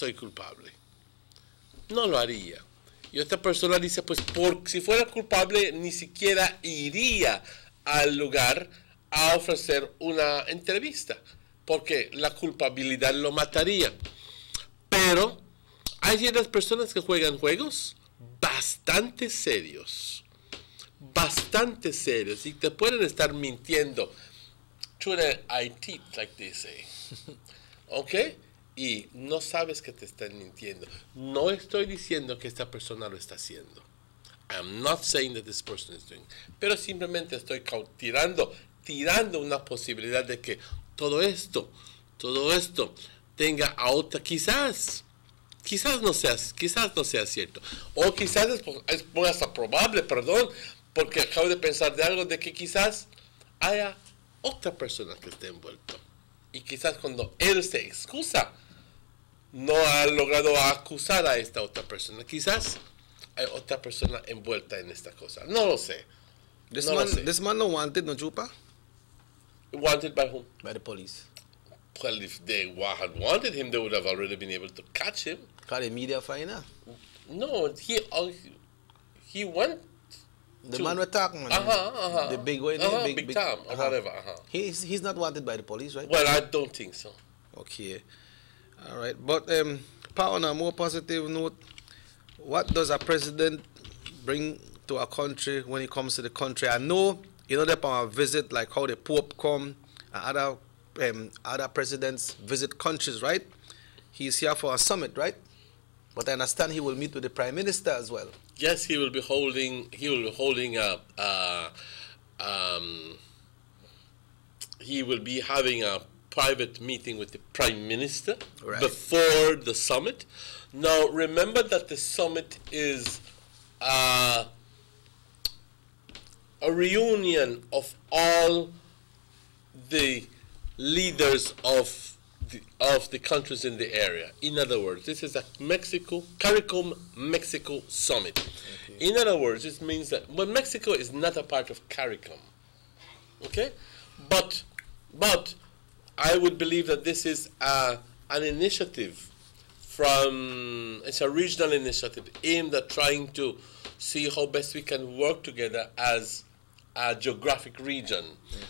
No lo haría. Y otra persona dice, pues si fuera culpable, ni siquiera iría al lugar a ofrecer una entrevista, porque la culpabilidad lo mataría. Pero hay unas personas que juegan juegos bastante serios, y te pueden estar mintiendo through their eye teeth, like they say. ¿Ok? Y no sabes que te están mintiendo. No estoy diciendo que esta persona lo está haciendo. I'm not saying that this person is doing. Pero simplemente estoy tirando una posibilidad de que todo esto tenga a otra, quizás no sea cierto, o quizás es hasta probable, porque acabo de pensar de algo, de que quizás haya otra persona que esté envuelto, y quizás cuando él se excusa no ha logrado acusar a esta otra persona. Quizás hay otra persona envuelta en esta cosa, no lo sé. This man no wanted, no chupa? Wanted by whom? By the police. Well, if they had wanted him, they would have already been able to catch him. Call the media finer. No, he went. The man we're talking about, the big way, big Tom, or whatever. He's not wanted by the police, right? Well, I don't think so. Okay, all right. But on a more positive note, what does a president bring to a country when he comes to the country? I know, they're on a visit, like how the Pope come and other presidents visit countries, right? He's here for a summit, right? But I understand he will meet with the Prime Minister as well. Yes, he will be holding he will be having a private meeting with the Prime Minister before the summit. Now, remember that the summit is a reunion of all the leaders of the countries in the area. In other words, this is a CARICOM Mexico summit. Okay. In other words, this means that Mexico is not a part of CARICOM. Okay, but I would believe that this is an initiative it's a regional initiative aimed at trying to see how best we can work together as a geographic region.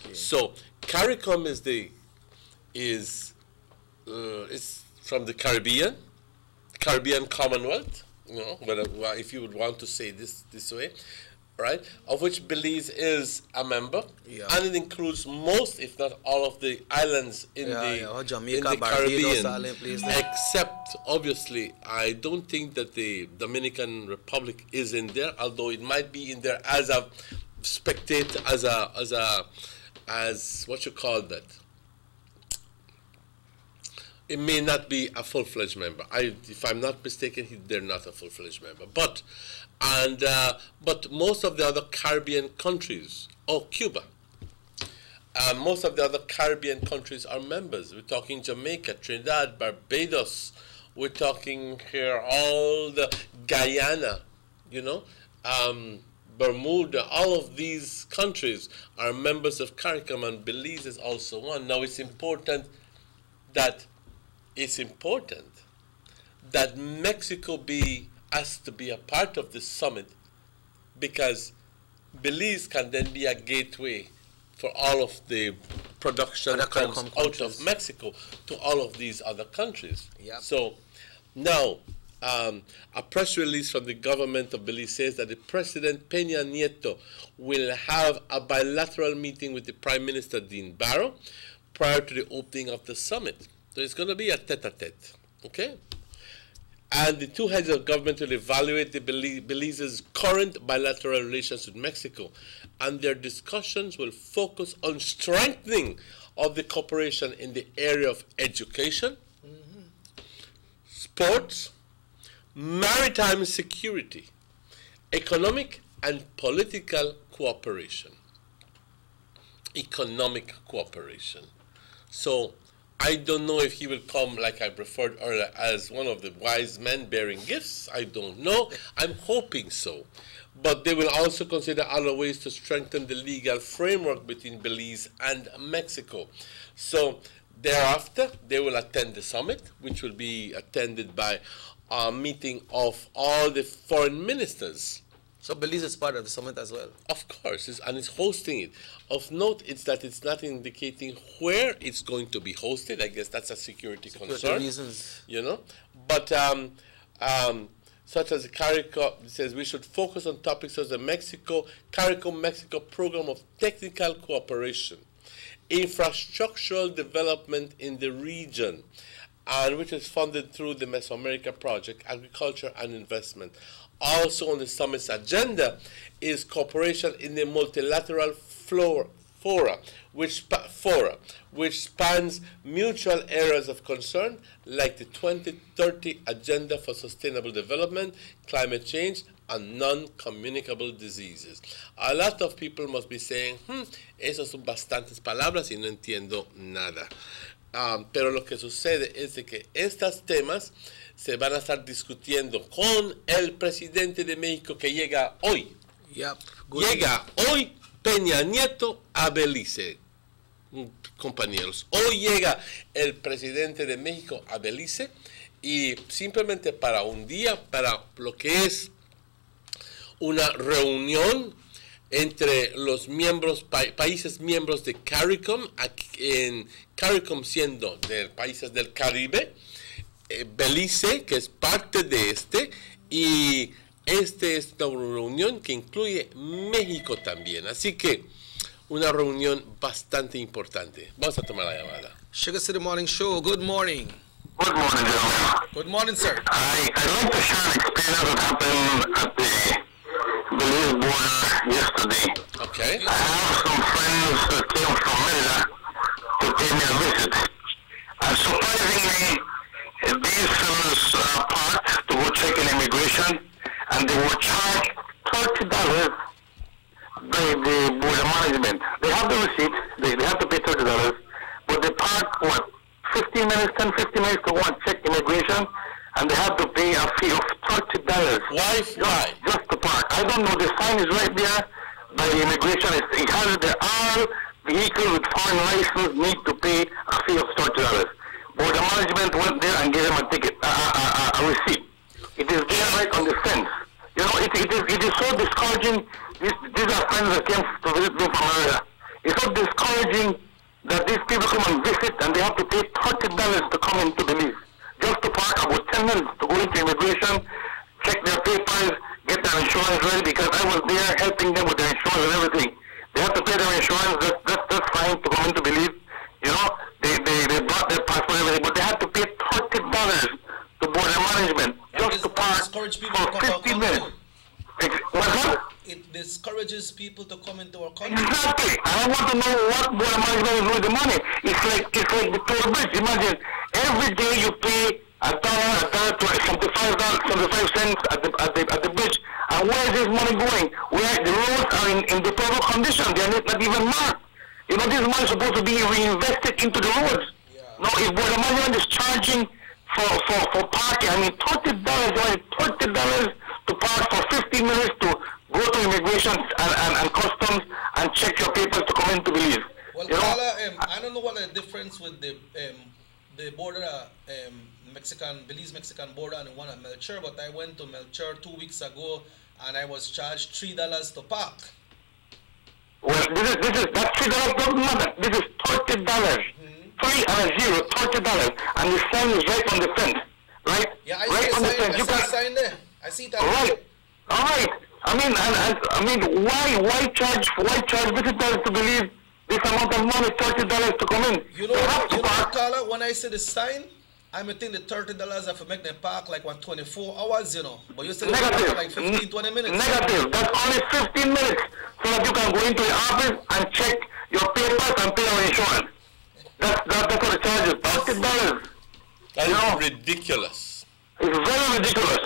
Okay. So CARICOM is from the Caribbean Commonwealth, if you would want to say this way, right? Of which Belize is a member, and it includes most, if not all, of the islands in the Caribbean, except obviously I don't think that the Dominican Republic is in there, although it might be in there as a spectator, as what you call that. It may not be a full-fledged member. If I'm not mistaken, they're not a full-fledged member. But most of the other Caribbean countries, Cuba, most of the other Caribbean countries are members. We're talking Jamaica, Trinidad, Barbados. We're talking here all the Guyana, Bermuda. All of these countries are members of CARICOM, and Belize is also one. Now, it's important that Mexico has to be a part of this summit, because Belize can then be a gateway for all of the production that comes out of Mexico to all of these other countries. Yep. So now, a press release from the government of Belize says that the President Peña Nieto will have a bilateral meeting with the Prime Minister Dean Barrow prior to the opening of the summit. So it's going to be a tete-a-tete, okay? And the two heads of government will evaluate Belize's current bilateral relations with Mexico, and their discussions will focus on strengthening of the cooperation in the area of education, sports, maritime security, economic and political cooperation. Economic cooperation. So I don't know if he will come, like I referred earlier, as one of the wise men bearing gifts. I don't know. I'm hoping so. But they will also consider other ways to strengthen the legal framework between Belize and Mexico. So thereafter, they will attend the summit, which will be attended by a meeting of all the foreign ministers. So Belize is part of the summit as well? Of course, and it's hosting it. Of note, it's that it's not indicating where it's going to be hosted. I guess that's a security concern. Reasons. But such as the CARICOM says, we should focus on topics such as the CARICOM Mexico program of technical cooperation, infrastructural development in the region, and which is funded through the Mesoamerica Project, agriculture and investment. Also on the summit's agenda is cooperation in the multilateral fora, which spans mutual areas of concern like the 2030 Agenda for Sustainable Development, climate change, and non-communicable diseases. A lot of people must be saying, esas son bastantes palabras y no entiendo nada. Pero lo que sucede es de que estos temas se van a estar discutiendo con el presidente de México que llega hoy. Llega hoy Peña Nieto a Belice, compañeros. Hoy llega el presidente de México a Belice, y simplemente para un día, para lo que es una reunión entre los países miembros de CARICOM, en CARICOM siendo de países del Caribe, Belice, que es parte de y esta es una reunión que incluye México también. Así que una reunión bastante importante. Vamos a tomar la llamada. Sugar City Morning Show, good morning. Good morning, gentlemen. Good morning, sir. I'd like to share an experience that happened at the Belize border yesterday. Okay. I have some friends that came from Manila to pay me a visit. And surprisingly, these fellows parked to go check in immigration, and they were charged $30 by the border management. They have the receipt, they have to pay $30, but they park, 15 minutes to go and check immigration, and they have to pay a fee of $30. Why? Just to park. I don't know, the sign is right there by the immigration. It has the all vehicles with foreign license need to pay a fee of $30. Border management went there and gave them a ticket, a receipt. It is there right on the fence. You know, it is so discouraging. These are friends that came to visit me from America. It's so discouraging that these people come and visit and they have to pay $30 to come into Belize. Just to park about 10 minutes to go into immigration, check their papers, get their insurance ready, because I was there helping them with their insurance and everything. They have to pay their insurance, that's fine to come into Belize. You know, they brought their passport and everything, but they had to pay $30 to border management just to park for 15 minutes. What's that? It discourages people to come into our country. Exactly. And I want to know what border management is with the money. It's like the toll bridge. Imagine every day you pay $1.75 at the bridge. And where is this money going? Where the roads are in deplorable condition. They are not even marked. You know, this money is supposed to be reinvested into the roads. Yeah. No, if border management is charging for parking, I mean $30 to park for 15 minutes to go to immigration and customs and check your papers to come into Belize. Well, Carla, I don't know what the difference with the border, Belize-Mexican border and the one at Melchor, but I went to Melchor 2 weeks ago and I was charged $3 to park. Well, that's $3 doesn't matter. This is $30. $30, and the sign is right on the fence, right? Yeah, I right see on the sign, fence. You I see can a sign there. I see that. All right. I mean, why charge visitors to believe this amount of money, $30 to come in? You know what, Carla, when I see the sign, I may think the $30 have to make them park like 24 hours, you know. But you said negative. Like 15, 20 minutes. Negative. That's only 15 minutes so that you can go into the office and check your papers and pay your insurance. That's what the charge is, $30. That is ridiculous. It's very ridiculous.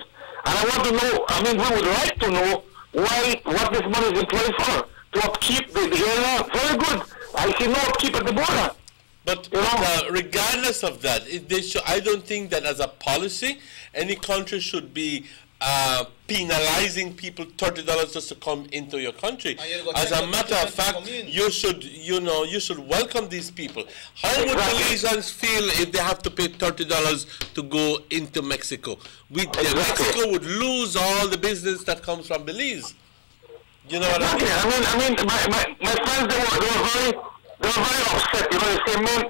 And I want to know, I mean, we would like to know what this money is employed for. To upkeep the area, very good. I see no upkeep at the border. But regardless of that, I don't think that as a policy, any country should be penalizing people $30 just to come into your country. As a matter of fact, you should welcome these people. How would Belizeans feel if they have to pay $30 to go into Mexico? Mexico would lose all the business that comes from Belize. You know what I mean? I mean, my friends, they were very upset. You know, they say, man,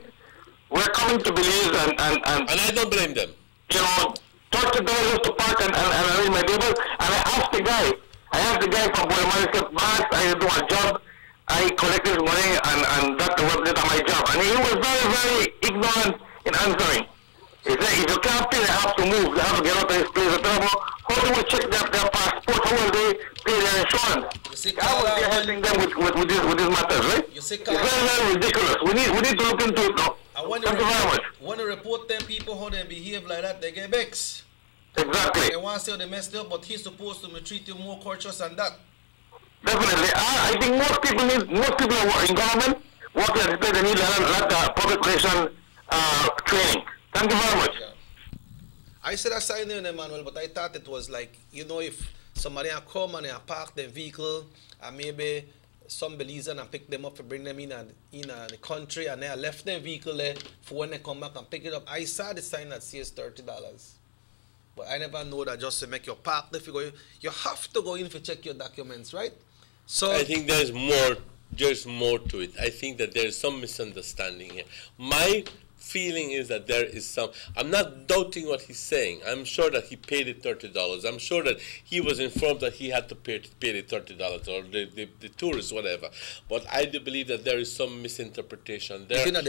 we're coming to Belize and I don't blame them. You know, $30 to park and arrange my table. And I asked the guy from Border Management, Boss, I do a job, I collect this money and that's my job. And he was very, very ignorant in answering. He said, if you can't pay, they have to move. They have to get out of this place. How do we check their passport? How will they pay their insurance? How will they helping them with these matters, right? It's very, very ridiculous. We need to look into it now. Thank you very much. When you report them people how they behave like that, they get vexed. Exactly. They want to say how they messed up, but he's supposed to treat you more courteous than that. Definitely. I think most people in government, what they need a lot of public relation training. Thank you very much. Yeah. I said I signed in, Emmanuel, but I thought it was like, you know, if somebody come and they park their vehicle and maybe some Belizean and pick them up and bring them in the country and they left their vehicle there for when they come back and pick it up. I saw the sign that says $30. But I never know that just to make your park there. You have to go in to check your documents, right? So I think there's more to it. I think that there's some misunderstanding here. My feeling is that there is some, I'm not doubting what he's saying. I'm sure that he paid it $30. I'm sure that he was informed that he had to pay the $30 or the tourist, whatever. But I do believe that there is some misinterpretation there of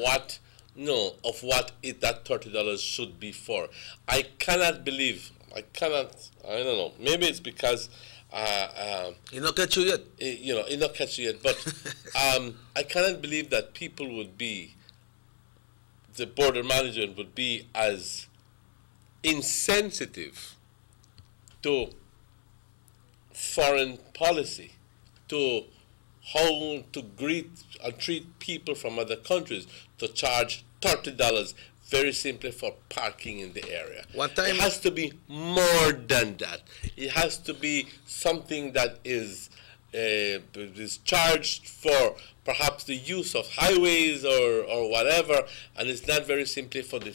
what know of what that $30 should be for. I cannot believe. I don't know. Maybe it's because it not catch you yet. It not catch you yet. But I cannot believe that people would be, the border management would be as insensitive to foreign policy, to how to greet and treat people from other countries, to charge $30 very simply for parking in the area. One time it has to be more than that. It has to be something that is charged for perhaps the use of highways or whatever, and it's not very simply for the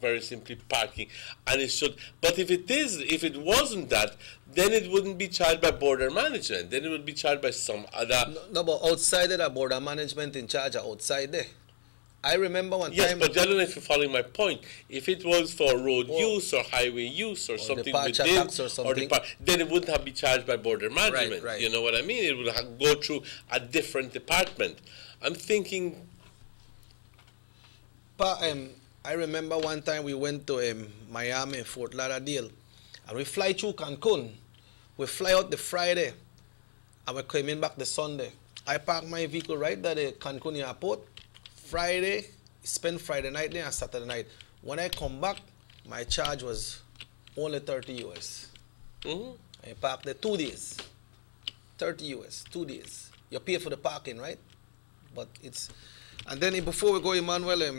very simply parking. And it should. But if it wasn't that, then it wouldn't be charged by border management. Then it would be charged by some other. No, but outside of that, border management in charge are outside there. I remember one time. Yes, but I don't know if you're following my point. If it was for road use or highway use or something within, then it wouldn't have been charged by border management. Right. You know what I mean? It would have go through a different department. I'm thinking. But I remember one time we went to Miami, Fort Lauderdale, and we fly through Cancun. We fly out the Friday, and we're coming back the Sunday. I parked my vehicle right at the Cancun airport. Friday, spent Friday night there and Saturday night. When I come back, my charge was only 30 US. I parked there 2 days. 30 US, 2 days. You pay for the parking, right? But it's, and then before we go, Emmanuel, I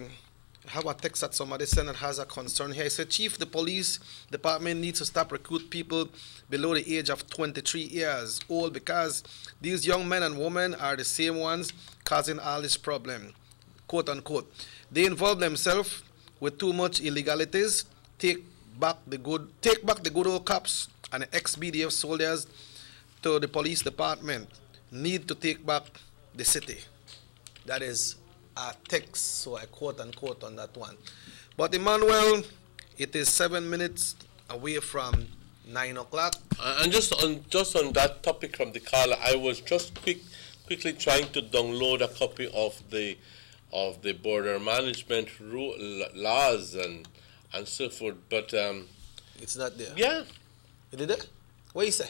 have a text that somebody sent that has a concern here. He said, Chief, the police department needs to stop recruit people below the age of 23 years old because these young men and women are the same ones causing all this problem. Quote unquote. They involve themselves with too much illegalities. Take back the good old cops and the ex-BDF soldiers to the police department. Need to take back the city. That is a text, so I quote unquote on that one. But Emmanuel, it is 7 minutes away from 9 o'clock. And just on that topic from the caller, I was just quickly trying to download a copy of the border management laws and so forth, but it's not there. Yeah, is it there? What you say?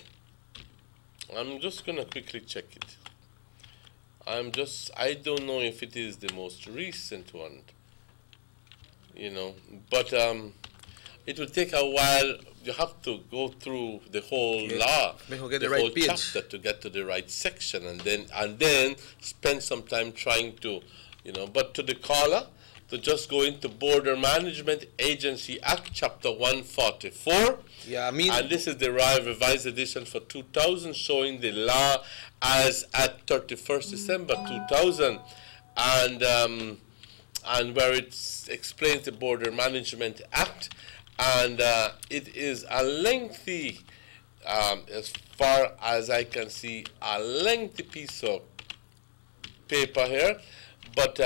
I'm just gonna quickly check it. I don't know if it is the most recent one, but it will take a while. You have to go through the whole law, the right whole page. chapter to get to the right section, and then spend some time trying to. But to the caller, to just go into Border Management Agency Act, Chapter 144. Yeah, and this is the revised edition for 2000, showing the law as at 31st December 2000, and where it explains the Border Management Act, and it is a lengthy, as far as I can see, a lengthy piece of paper here. But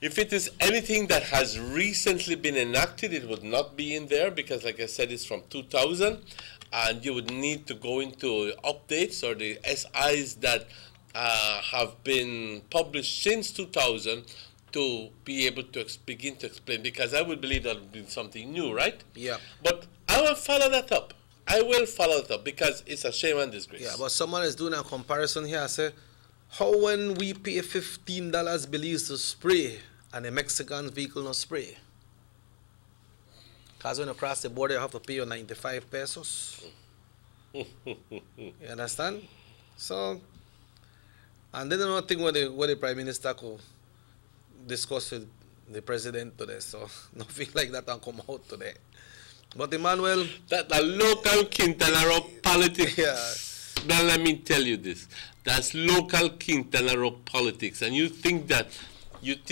if it is anything that has recently been enacted, it would not be in there because, like I said, it's from 2000, and you would need to go into updates or the SIs that have been published since 2000 to be able to begin to explain, because I would believe that would be something new, right? Yeah. But I will follow that up. I will follow it up because it's a shame and disgrace. Yeah, but someone is doing a comparison here. I say, how when we pay $15 bills to spray and the Mexican vehicle not spray? Because when you cross the border, you have to pay your 95 pesos. You understand? So, and then another thing what the Prime Minister could discuss with the President today. So, nothing like that will come out today. But Emmanuel, that the local Quintana Roo politics. Yeah. Now let me tell you this. That's local Quintana Roo politics, and you think that we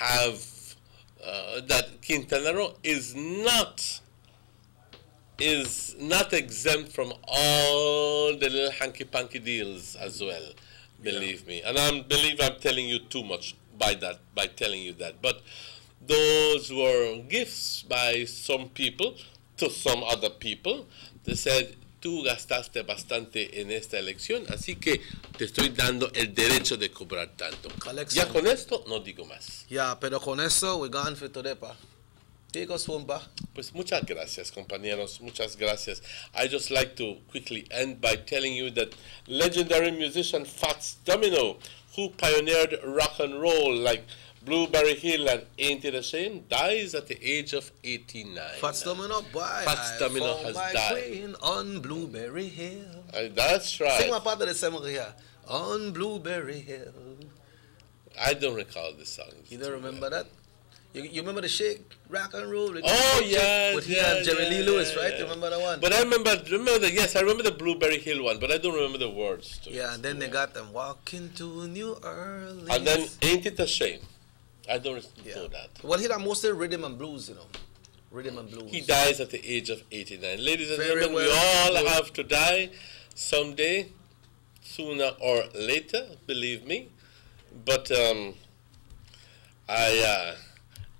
have that Quintana Roo is not exempt from all the little hanky-panky deals as well. Believe me, and I'm telling you too much by telling you that. But those were gifts by some people to some other people. They said, tú gastaste bastante en esta elección, así que te estoy dando el derecho de cobrar tanto. Collection. Ya con esto no digo más. Ya, pero con eso we're gone for today, pa. Take us home, pa. Pues muchas gracias, compañeros. Muchas gracias. I just like to quickly end by telling you that legendary musician Fats Domino, who pioneered rock and roll like Blueberry Hill and Ain't It a Shame, dies at the age of 89. Fats Domino, boy. Fats Domino has died. Queen on Blueberry Hill. That's right. Sing my part of the song here. On Blueberry Hill. I don't recall the song. You don't remember that? You remember the shake, rock and roll? Oh, yeah. With him and Jerry Lee Lewis, right? You remember that one? But I remember I remember the Blueberry Hill one, but I don't remember the words to it. Yeah, and then they got them walking to New Orleans. And then Ain't It a Shame? I don't know that. Well, he done mostly rhythm and blues, you know. Rhythm and blues. He dies at the age of 89. Ladies and Very gentlemen, we all have to die someday, sooner or later, believe me. But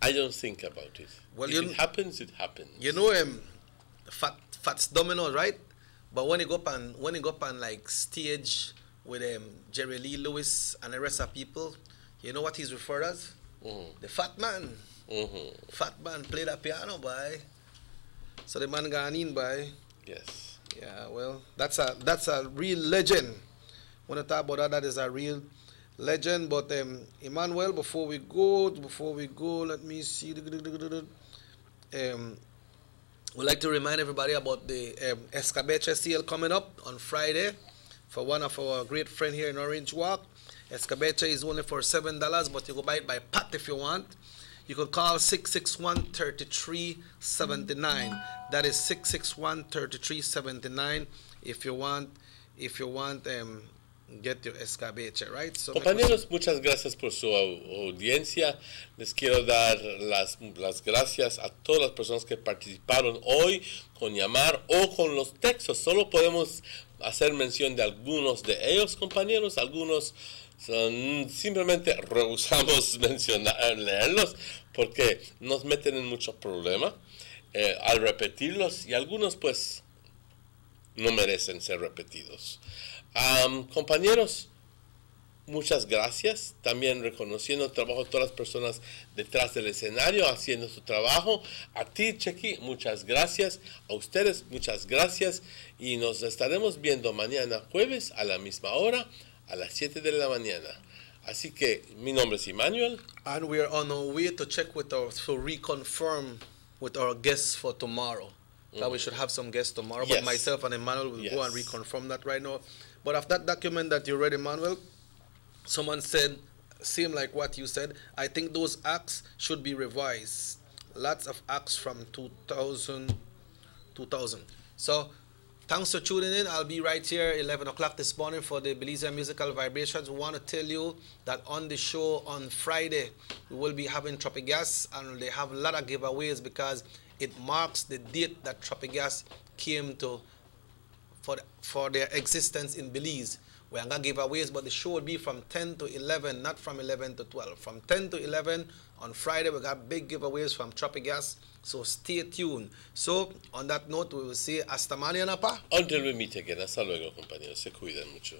I don't think about it. Well, if it happens, it happens. You know Fats Domino, right? But when he go up on like stage with Jerry Lee Lewis and the rest of people, you know what he's referred as? The fat man. Fat man play that piano, boy. So the man gone in, boy. Yes. Yeah, well, that's a real legend. When I talk about that is a real legend. But Emmanuel, before we go, let me see. We'd like to remind everybody about the Escabeche sale coming up on Friday for one of our great friends here in Orange Walk. Escabeche is only for $7, but you can buy it by pat if you want. You could call 661-3379. That is 661-3379 if you want get your escabeche, right? So compañeros, muchas gracias por su audiencia. Les quiero dar las gracias a todas las personas que participaron hoy con llamar o con los textos. Solo podemos hacer mención de algunos de ellos, compañeros. Algunos simplemente rehusamos leerlos porque nos meten en mucho problema al repetirlos, y algunos pues no merecen ser repetidos. Compañeros, muchas gracias. También reconociendo el trabajo de todas las personas detrás del escenario haciendo su trabajo. A ti, Chequi, muchas gracias. A ustedes, muchas gracias. Y nos estaremos viendo mañana jueves a la misma hora, a las 7 de la mañana. Así que mi nombre es Emmanuel. And we are on our way to check to reconfirm with our guests for tomorrow. That we should have some guests tomorrow. Yes. But myself and Emmanuel will go and reconfirm that right now. But of that document that you read, Emmanuel, someone said, same like what you said, I think those acts should be revised. Lots of acts from 2000. So, thanks for tuning in. I'll be right here 11 o'clock this morning for the Belize Musical Vibrations. We want to tell you that on the show on Friday, we will be having Tropigas, and they have a lot of giveaways because it marks the date that Tropigas came to for their existence in Belize. We're going to give giveaways, but the show will be from 10 to 11, not from 11 to 12. From 10 to 11 on Friday, we got big giveaways from Tropigas, so stay tuned. So, on that note, we will say hasta mañana, pa. Until we meet again. Hasta luego, compañeros. Se cuidan mucho.